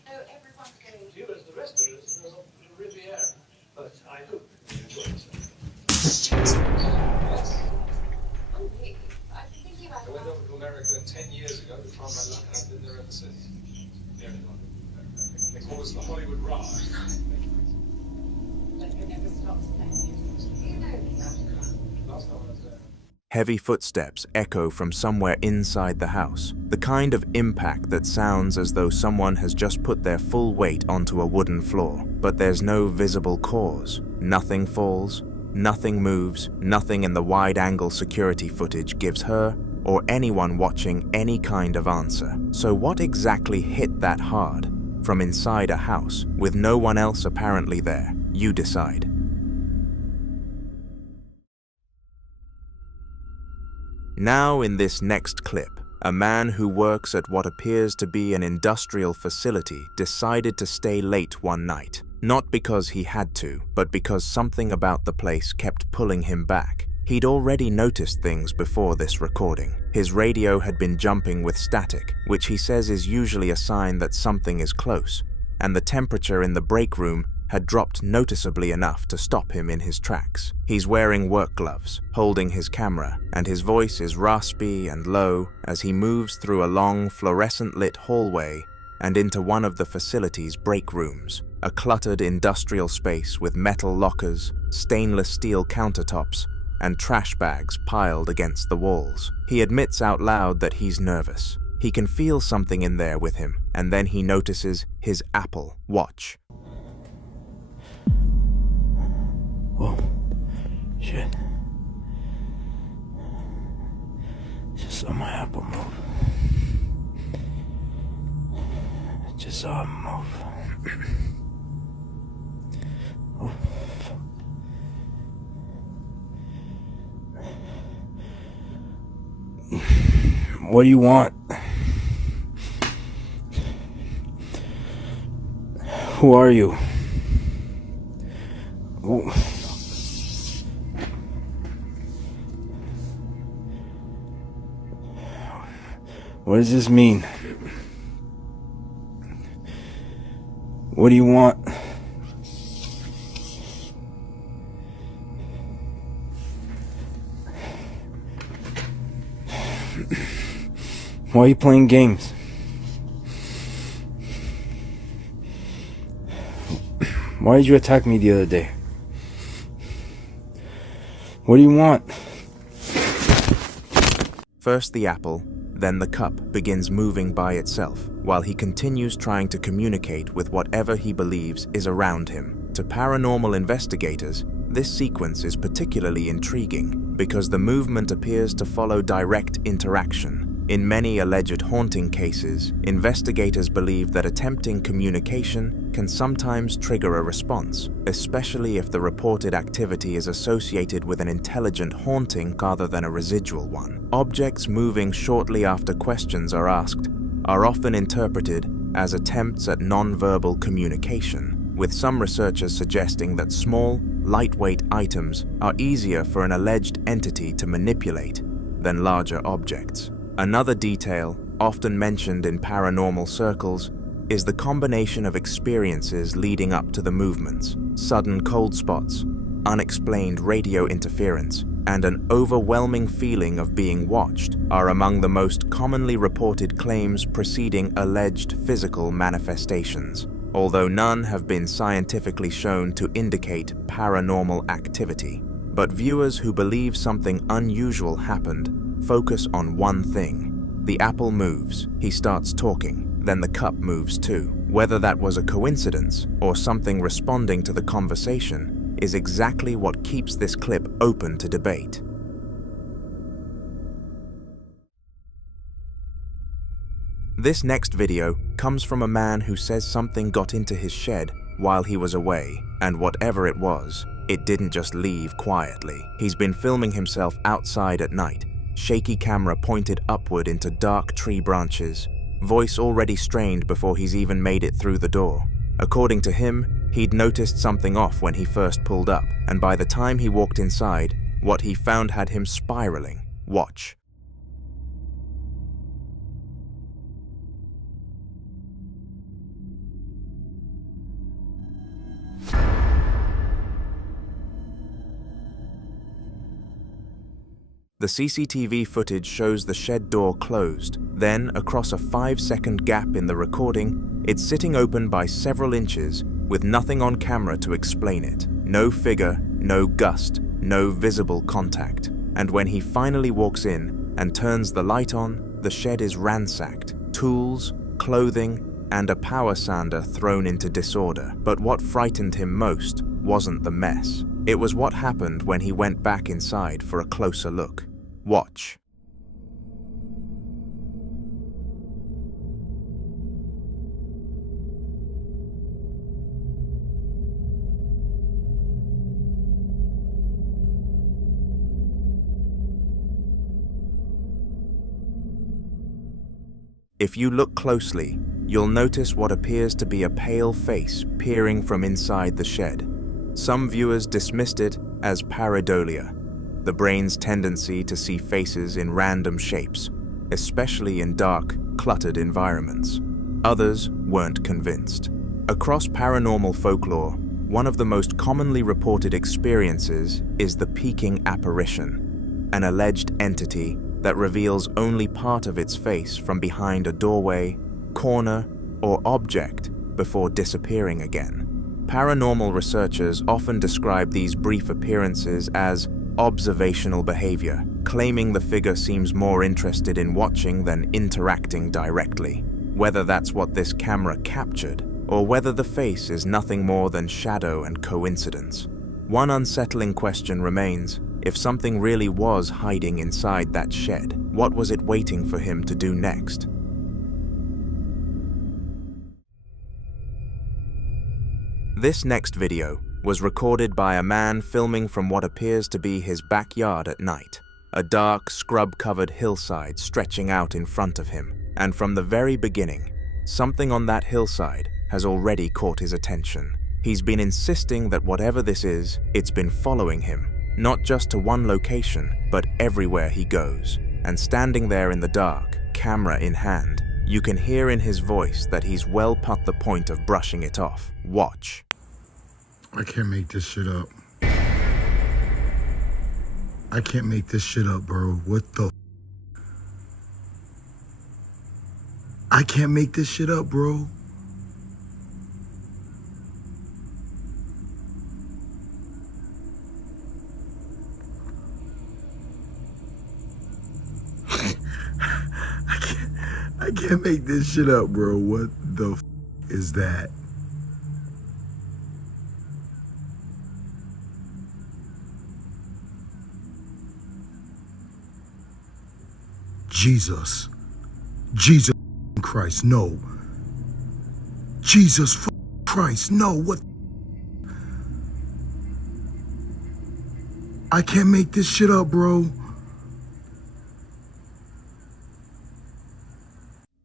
Oh, everyone's going to you as the rest of us in the Riviera, but I hope you enjoy yourself. I went over to America 10 years ago to try my luck, and I've been there ever since. They call us the Hollywood Rise. But you never stop spending. You know that. Last time I was there. Heavy footsteps echo from somewhere inside the house, the kind of impact that sounds as though someone has just put their full weight onto a wooden floor. But there's no visible cause, Nothing falls, nothing moves, nothing in the wide-angle security footage gives her or anyone watching any kind of answer. So what exactly hit that hard from inside a house with no one else apparently there? You decide. Now in this next clip, a man who works at what appears to be an industrial facility decided to stay late one night. Not because he had to, but because something about the place kept pulling him back. He'd already noticed things before this recording. His radio had been jumping with static, which he says is usually a sign that something is close, and the temperature in the break room had dropped noticeably enough to stop him in his tracks. He's wearing work gloves, holding his camera, and his voice is raspy and low as he moves through a long fluorescent-lit hallway and into one of the facility's break rooms, a cluttered industrial space with metal lockers, stainless steel countertops, and trash bags piled against the walls. He admits out loud that he's nervous. He can feel something in there with him, and then he notices his Apple Watch. Oh, shit. Just saw my Apple move. Just saw him move. Oh. What do you want? Who are you? Ooh. What does this mean? What do you want? Why are you playing games? Why did you attack me the other day? What do you want? First the apple, then the cup begins moving by itself, while he continues trying to communicate with whatever he believes is around him. To paranormal investigators, this sequence is particularly intriguing because the movement appears to follow direct interaction. In many alleged haunting cases, investigators believe that attempting communication can sometimes trigger a response, especially if the reported activity is associated with an intelligent haunting rather than a residual one. Objects moving shortly after questions are asked are often interpreted as attempts at non-verbal communication, with some researchers suggesting that small, lightweight items are easier for an alleged entity to manipulate than larger objects. Another detail, often mentioned in paranormal circles, is the combination of experiences leading up to the movements. Sudden cold spots, unexplained radio interference, and an overwhelming feeling of being watched are among the most commonly reported claims preceding alleged physical manifestations, although none have been scientifically shown to indicate paranormal activity. But viewers who believe something unusual happened focus on one thing. The apple moves, he starts talking, then the cup moves too. Whether that was a coincidence or something responding to the conversation is exactly what keeps this clip open to debate. This next video comes from a man who says something got into his shed while he was away, and whatever it was, it didn't just leave quietly. He's been filming himself outside at night, shaky camera pointed upward into dark tree branches, voice already strained before he's even made it through the door. According to him, he'd noticed something off when he first pulled up, and by the time he walked inside, what he found had him spiraling. Watch. The CCTV footage shows the shed door closed. Then, across a 5-second gap in the recording, it's sitting open by several inches with nothing on camera to explain it. No figure, no gust, no visible contact. And when he finally walks in and turns the light on, the shed is ransacked. Tools, clothing, and a power sander thrown into disorder. But what frightened him most wasn't the mess. It was what happened when he went back inside for a closer look. Watch. If you look closely, you'll notice what appears to be a pale face peering from inside the shed. Some viewers dismissed it as pareidolia, the brain's tendency to see faces in random shapes, especially in dark, cluttered environments. Others weren't convinced. Across paranormal folklore, one of the most commonly reported experiences is the peeking apparition, an alleged entity that reveals only part of its face from behind a doorway, corner, or object before disappearing again. Paranormal researchers often describe these brief appearances as observational behavior, claiming the figure seems more interested in watching than interacting directly. Whether that's what this camera captured, or whether the face is nothing more than shadow and coincidence. One unsettling question remains: if something really was hiding inside that shed, what was it waiting for him to do next? This next video was recorded by a man filming from what appears to be his backyard at night. A dark, scrub-covered hillside stretching out in front of him. And from the very beginning, something on that hillside has already caught his attention. He's been insisting that whatever this is, it's been following him. Not just to one location, but everywhere he goes. And standing there in the dark, camera in hand, you can hear in his voice that he's well past the point of brushing it off. Watch. I can't make this shit up. I can't make this shit up, bro. What the I can't make this shit up, bro. I can't make this shit up, bro. What the is that? Jesus Christ, no. Jesus Christ, no. What? I can't make this shit up, bro.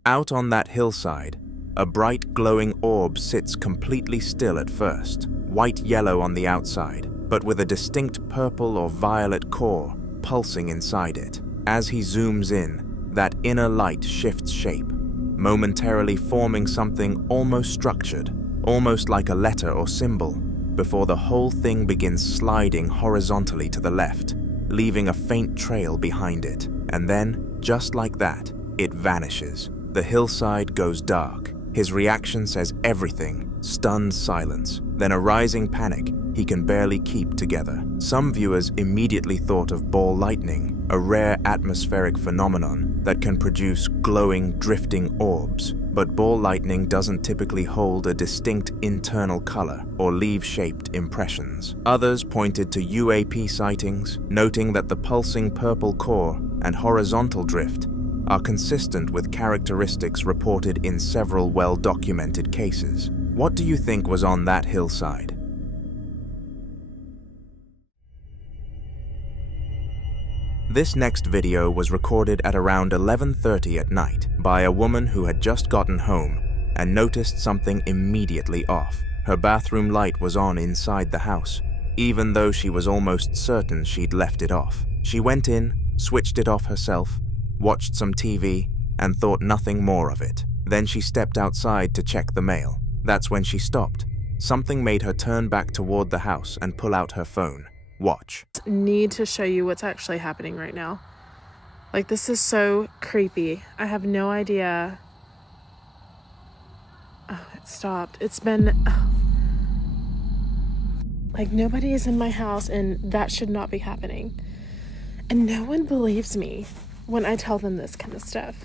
Out on that hillside, a bright glowing orb sits completely still at first, white-yellow on the outside, but with a distinct purple or violet core pulsing inside it. As he zooms in, that inner light shifts shape, momentarily forming something almost structured, almost like a letter or symbol, before the whole thing begins sliding horizontally to the left, leaving a faint trail behind it. And then, just like that, it vanishes. The hillside goes dark. His reaction says everything, stunned silence, then a rising panic he can barely keep together. Some viewers immediately thought of ball lightning, a rare atmospheric phenomenon that can produce glowing, drifting orbs. But ball lightning doesn't typically hold a distinct internal color or leave shaped impressions. Others pointed to UAP sightings, noting that the pulsing purple core and horizontal drift are consistent with characteristics reported in several well-documented cases. What do you think was on that hillside? This next video was recorded at around 11:30 at night by a woman who had just gotten home and noticed something immediately off. Her bathroom light was on inside the house, even though she was almost certain she'd left it off. She went in, switched it off herself, watched some TV, and thought nothing more of it. Then she stepped outside to check the mail. That's when she stopped. Something made her turn back toward the house and pull out her phone. Watch. Need to show you what's actually happening right now. Like, this is so creepy. I have no idea. Oh, it stopped. It's been... Like, nobody is in my house, and that should not be happening. And no one believes me when I tell them this kind of stuff.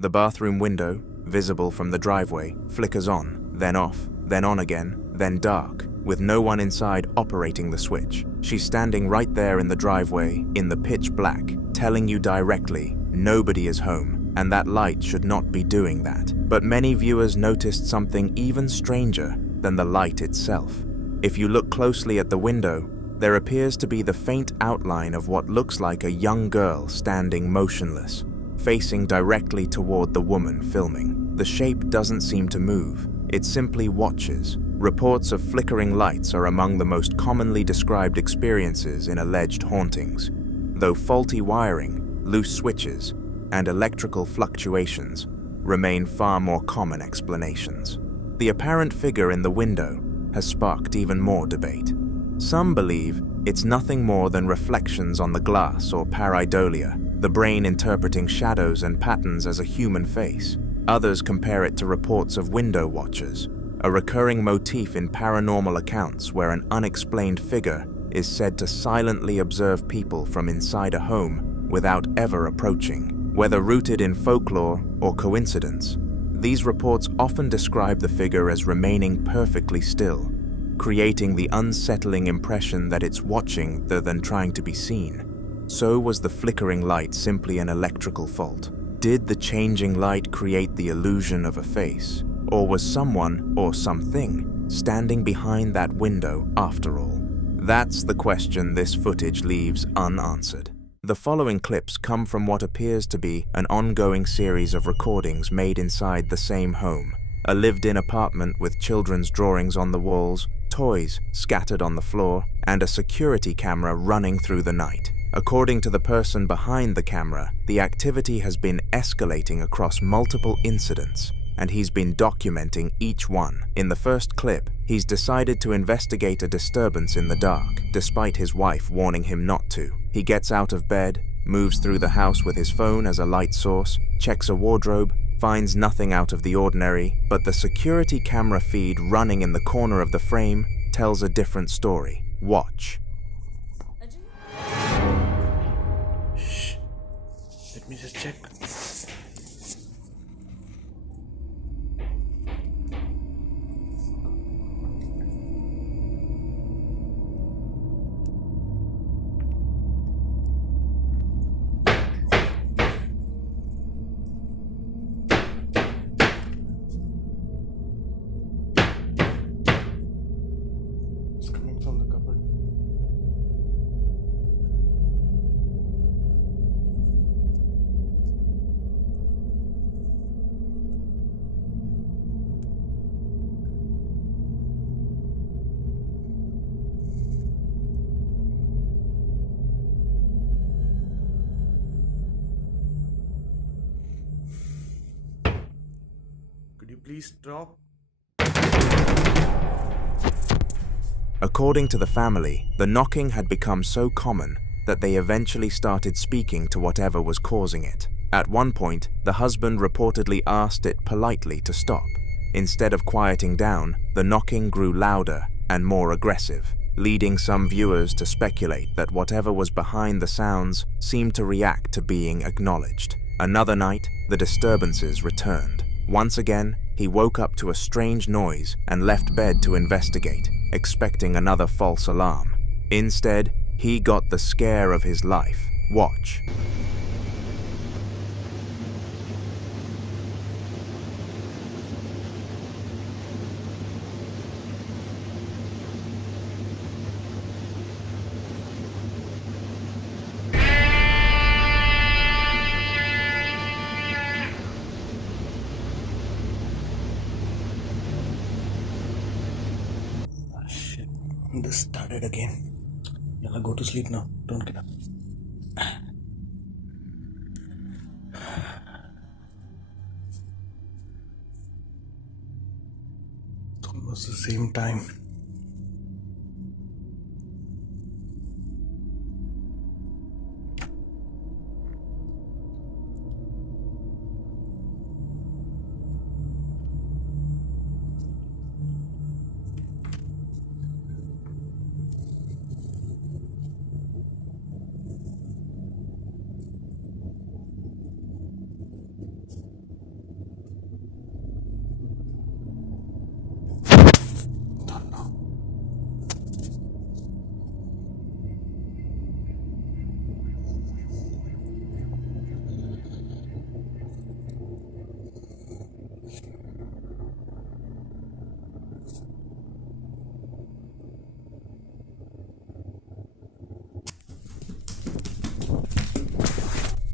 The bathroom window, visible from the driveway, flickers on, then off, then on again, then dark, with no one inside operating the switch. She's standing right there in the driveway, in the pitch black, telling you directly, nobody is home, and that light should not be doing that. But many viewers noticed something even stranger than the light itself. If you look closely at the window, there appears to be the faint outline of what looks like a young girl standing motionless, facing directly toward the woman filming. The shape doesn't seem to move, it simply watches. Reports of flickering lights are among the most commonly described experiences in alleged hauntings, though faulty wiring, loose switches, and electrical fluctuations remain far more common explanations. The apparent figure in the window has sparked even more debate. Some believe it's nothing more than reflections on the glass or pareidolia, the brain interpreting shadows and patterns as a human face. Others compare it to reports of window watchers, a recurring motif in paranormal accounts where an unexplained figure is said to silently observe people from inside a home without ever approaching. Whether rooted in folklore or coincidence, these reports often describe the figure as remaining perfectly still, creating the unsettling impression that it's watching rather than trying to be seen. So was the flickering light simply an electrical fault? Did the changing light create the illusion of a face? Or was someone or something standing behind that window after all? That's the question this footage leaves unanswered. The following clips come from what appears to be an ongoing series of recordings made inside the same home, a lived-in apartment with children's drawings on the walls, toys scattered on the floor, and a security camera running through the night. According to the person behind the camera, the activity has been escalating across multiple incidents, and he's been documenting each one. In the first clip, he's decided to investigate a disturbance in the dark, despite his wife warning him not to. He gets out of bed, moves through the house with his phone as a light source, checks a wardrobe, finds nothing out of the ordinary, but the security camera feed running in the corner of the frame tells a different story. Watch. Shh. Let me just check. It's coming from the cupboard. Could you please stop? According to the family, the knocking had become so common that they eventually started speaking to whatever was causing it. At one point, the husband reportedly asked it politely to stop. Instead of quieting down, the knocking grew louder and more aggressive, leading some viewers to speculate that whatever was behind the sounds seemed to react to being acknowledged. Another night, the disturbances returned. Once again, he woke up to a strange noise and left bed to investigate, expecting another false alarm. Instead, he got the scare of his life. Watch. This started again. Yalla, go to sleep now. Don't get up. It's almost the same time.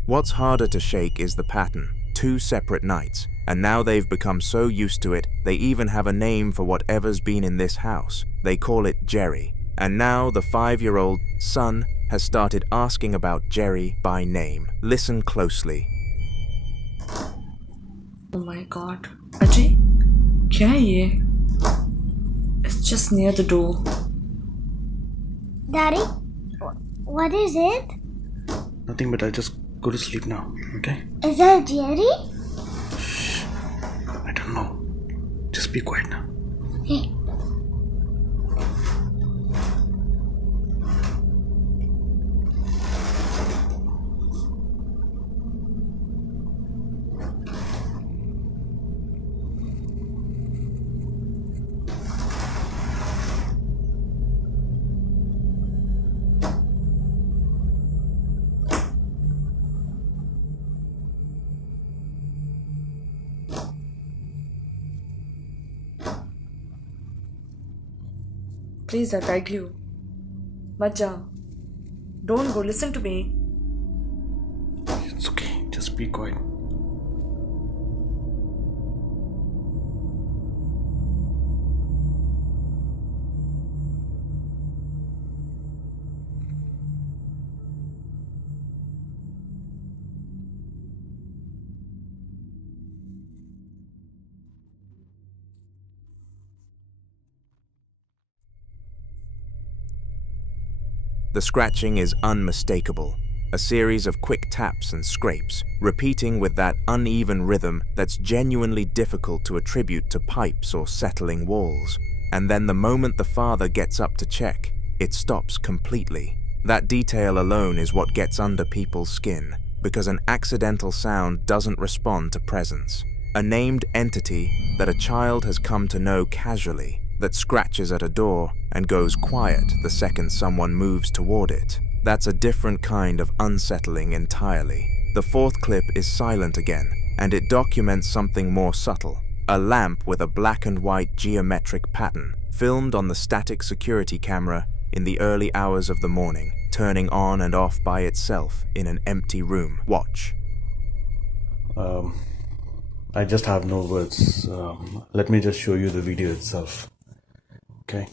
What's harder to shake is the pattern. 2 separate nights, and now they've become so used to it, they even have a name for whatever's been in this house. They call it Jerry. And now the 5-year-old son has started asking about Jerry by name. Listen closely. Oh my god. Ajay? क्या है ये? It's just near the door. Daddy, what is it? Nothing, but I just go to sleep now, okay? Is that Jerry? I don't know. Just be quiet now. Hey. Please, I beg you. मत जा. Don't go. Listen to me. It's okay. Just be quiet. The scratching is unmistakable, a series of quick taps and scrapes, repeating with that uneven rhythm that's genuinely difficult to attribute to pipes or settling walls. And then the moment the father gets up to check, it stops completely. That detail alone is what gets under people's skin, because an accidental sound doesn't respond to presence. A named entity that a child has come to know casually, that scratches at a door and goes quiet the second someone moves toward it. That's a different kind of unsettling entirely. The 4th clip is silent again, and it documents something more subtle. A lamp with a black and white geometric pattern, filmed on the static security camera in the early hours of the morning, turning on and off by itself in an empty room. Watch. I just have no words. Let me just show you the video itself. Okay.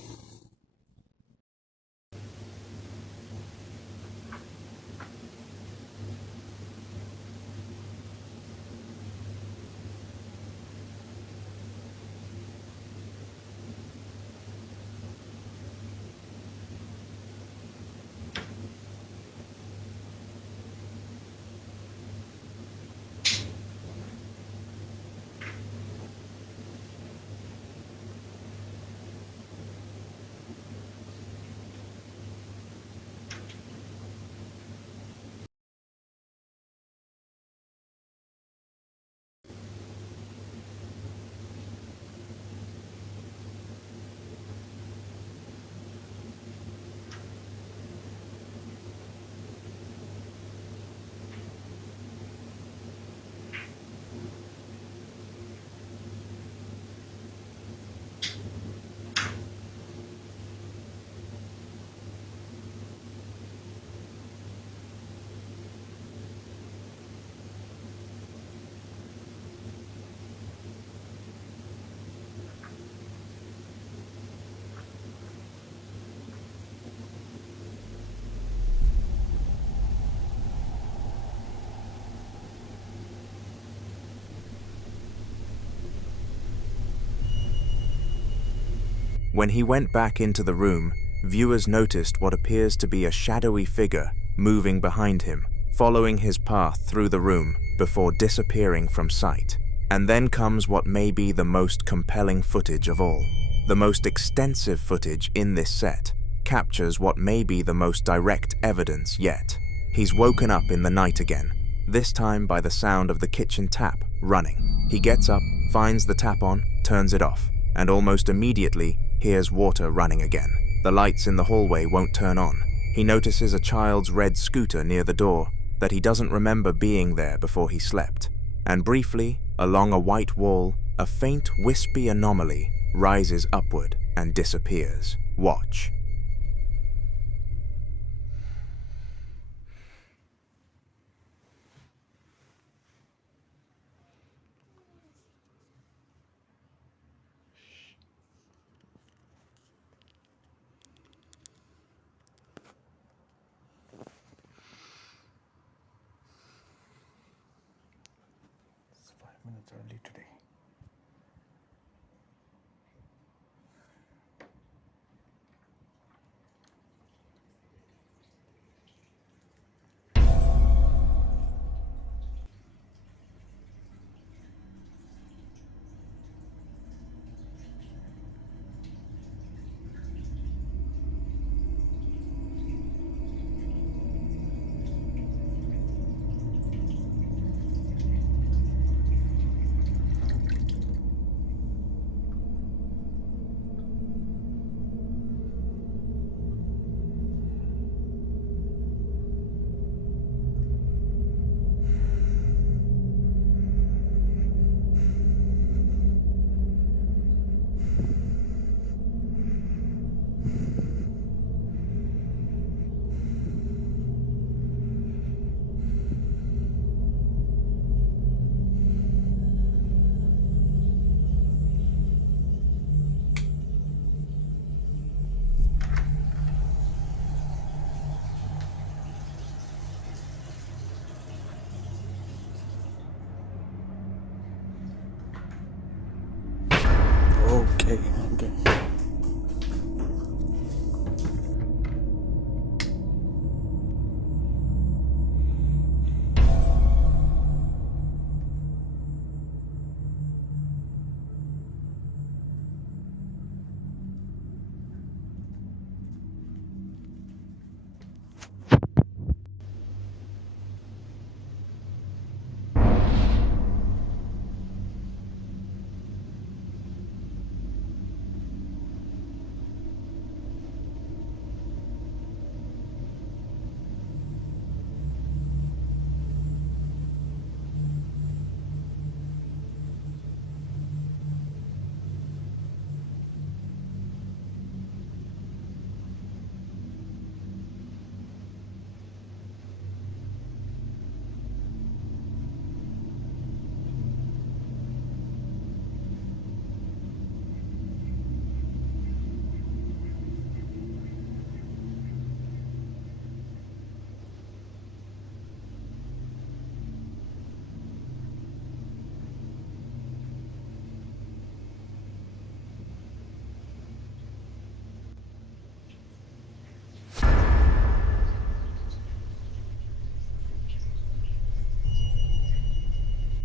When he went back into the room, viewers noticed what appears to be a shadowy figure moving behind him, following his path through the room before disappearing from sight. And then comes what may be the most compelling footage of all. The most extensive footage in this set captures what may be the most direct evidence yet. He's woken up in the night again, this time by the sound of the kitchen tap running. He gets up, finds the tap on, turns it off, and almost immediately hears water running again. The lights in the hallway won't turn on. He notices a child's red scooter near the door that he doesn't remember being there before he slept. And briefly, along a white wall, a faint wispy anomaly rises upward and disappears. Watch. okay.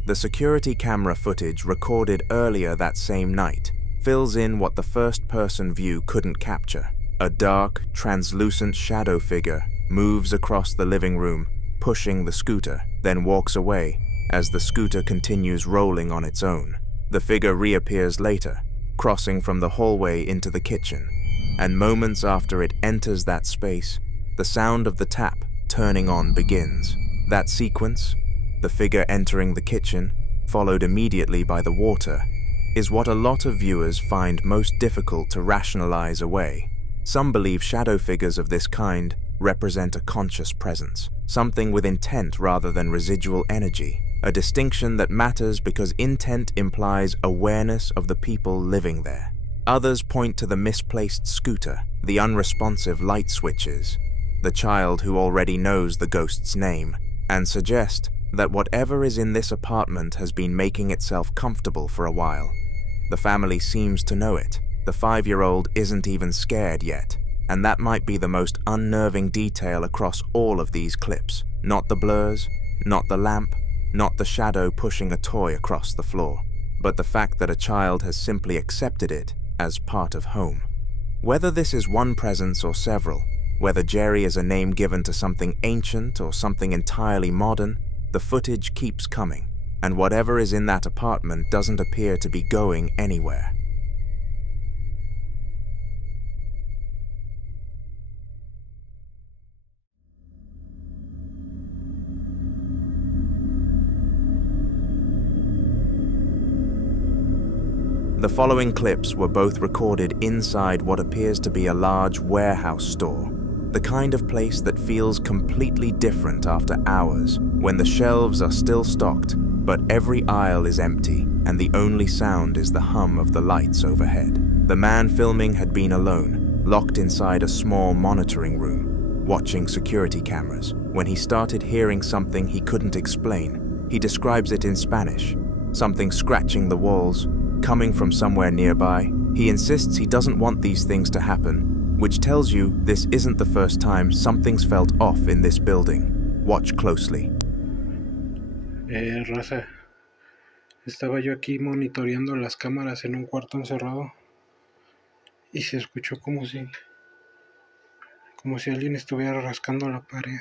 The security camera footage recorded earlier that same night fills in what the first-person view couldn't capture. A dark, translucent shadow figure moves across the living room, pushing the scooter, then walks away as the scooter continues rolling on its own. The figure reappears later, crossing from the hallway into the kitchen, and moments after it enters that space, the sound of the tap turning on begins. That sequence, the figure entering the kitchen, followed immediately by the water, is what a lot of viewers find most difficult to rationalize away. Some believe shadow figures of this kind represent a conscious presence, something with intent rather than residual energy, a distinction that matters because intent implies awareness of the people living there. Others point to the misplaced scooter, the unresponsive light switches, the child who already knows the ghost's name, and suggest that whatever is in this apartment has been making itself comfortable for a while. The family seems to know it. The 5-year-old isn't even scared yet, and that might be the most unnerving detail across all of these clips. Not the blurs, not the lamp, not the shadow pushing a toy across the floor, but the fact that a child has simply accepted it as part of home. Whether this is one presence or several, whether Jerry is a name given to something ancient or something entirely modern, the footage keeps coming, and whatever is in that apartment doesn't appear to be going anywhere. The following clips were both recorded inside what appears to be a large warehouse store, the kind of place that feels completely different after hours, when the shelves are still stocked, but every aisle is empty, and the only sound is the hum of the lights overhead. The man filming had been alone, locked inside a small monitoring room, watching security cameras, when he started hearing something he couldn't explain. He describes it in Spanish, something scratching the walls, coming from somewhere nearby. He insists he doesn't want these things to happen, which tells you this isn't the first time something's felt off in this building. Watch closely. Raza, estaba yo aquí monitoreando las cámaras en un cuarto encerrado y se escuchó como si alguien estuviera rascando la pared.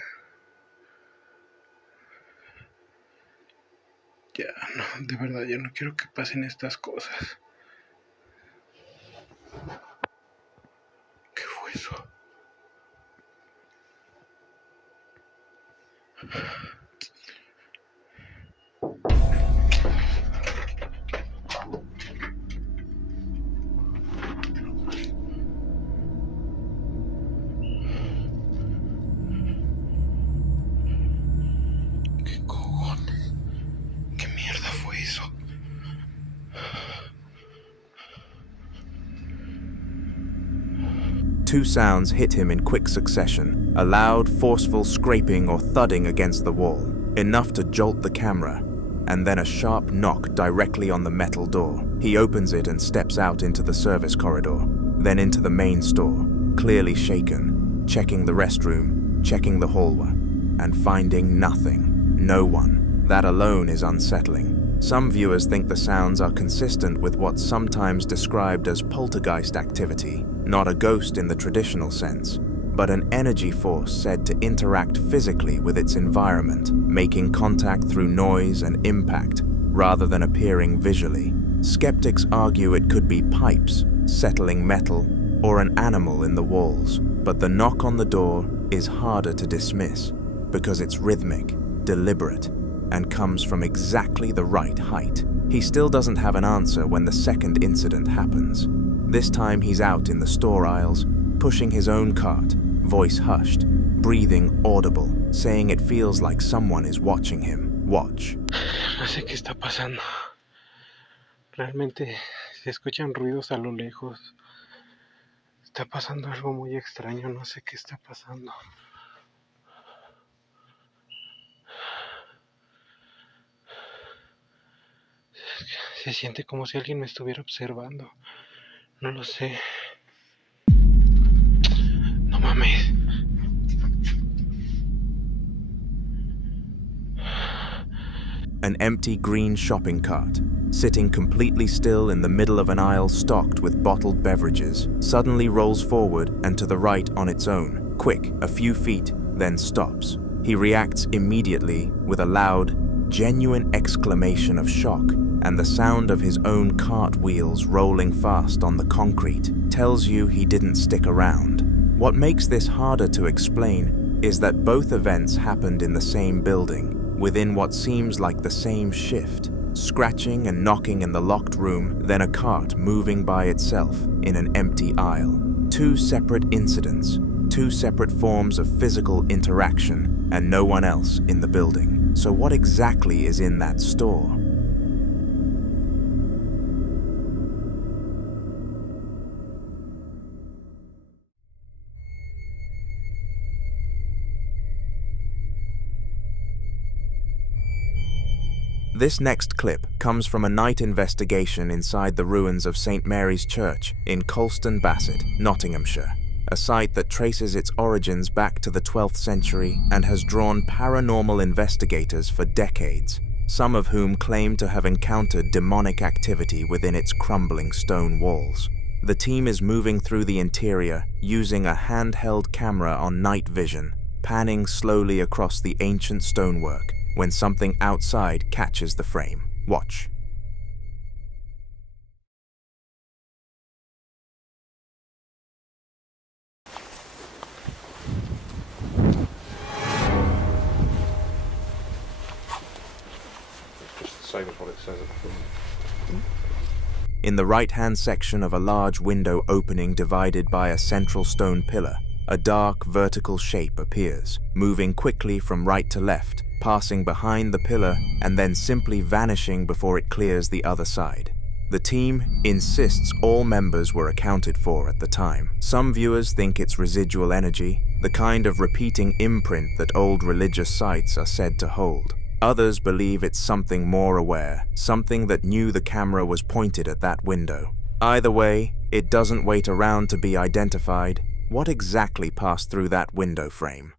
Ya, no, de verdad, ya no quiero que pasen estas cosas. ¿Qué fue eso? ¿Qué cojones? ¿Qué mierda fue eso? Two sounds hit him in quick succession, a loud, forceful scraping or thudding against the wall, enough to jolt the camera. and then a sharp knock directly on the metal door. He opens it and steps out into the service corridor, then into the main store, clearly shaken, checking the restroom, checking the hallway, and finding nothing. No one. That alone is unsettling. Some viewers think the sounds are consistent with what's sometimes described as poltergeist activity, not a ghost in the traditional sense, but an energy force said to interact physically with its environment, making contact through noise and impact, rather than appearing visually. Skeptics argue it could be pipes, settling metal, or an animal in the walls, but the knock on the door is harder to dismiss, because it's rhythmic, deliberate, and comes from exactly the right height. He still doesn't have an answer when the second incident happens. This time he's out in the store aisles, pushing his own cart, voice hushed, breathing audible, saying it feels like someone is watching him. Watch. No sé qué está pasando. Realmente se escuchan ruidos a lo lejos. Está pasando algo muy extraño, no sé qué está pasando. Se siente como si alguien me estuviera observando. No lo sé. No mames. An empty green shopping cart, sitting completely still in the middle of an aisle stocked with bottled beverages, suddenly rolls forward and to the right on its own, quick, a few feet, then stops. He reacts immediately with a loud, genuine exclamation of shock, and the sound of his own cart wheels rolling fast on the concrete tells you he didn't stick around. What makes this harder to explain is that both events happened in the same building, within what seems like the same shift. Scratching and knocking in the locked room, then a cart moving by itself in an empty aisle. Two separate incidents, two separate forms of physical interaction, and no one else in the building. So what exactly is in that store? This next clip comes from a night investigation inside the ruins of St. Mary's Church in Colston Bassett, Nottinghamshire, a site that traces its origins back to the 12th century and has drawn paranormal investigators for decades, some of whom claim to have encountered demonic activity within its crumbling stone walls. The team is moving through the interior using a handheld camera on night vision, panning slowly across the ancient stonework, when something outside catches the frame. Watch. Just the same as what it says at the front. In the right-hand section of a large window opening divided by a central stone pillar, a dark vertical shape appears, moving quickly from right to left, passing behind the pillar and then simply vanishing before it clears the other side. The team insists all members were accounted for at the time. Some viewers think it's residual energy, the kind of repeating imprint that old religious sites are said to hold. Others believe it's something more aware, something that knew the camera was pointed at that window. Either way, it doesn't wait around to be identified. What exactly passed through that window frame?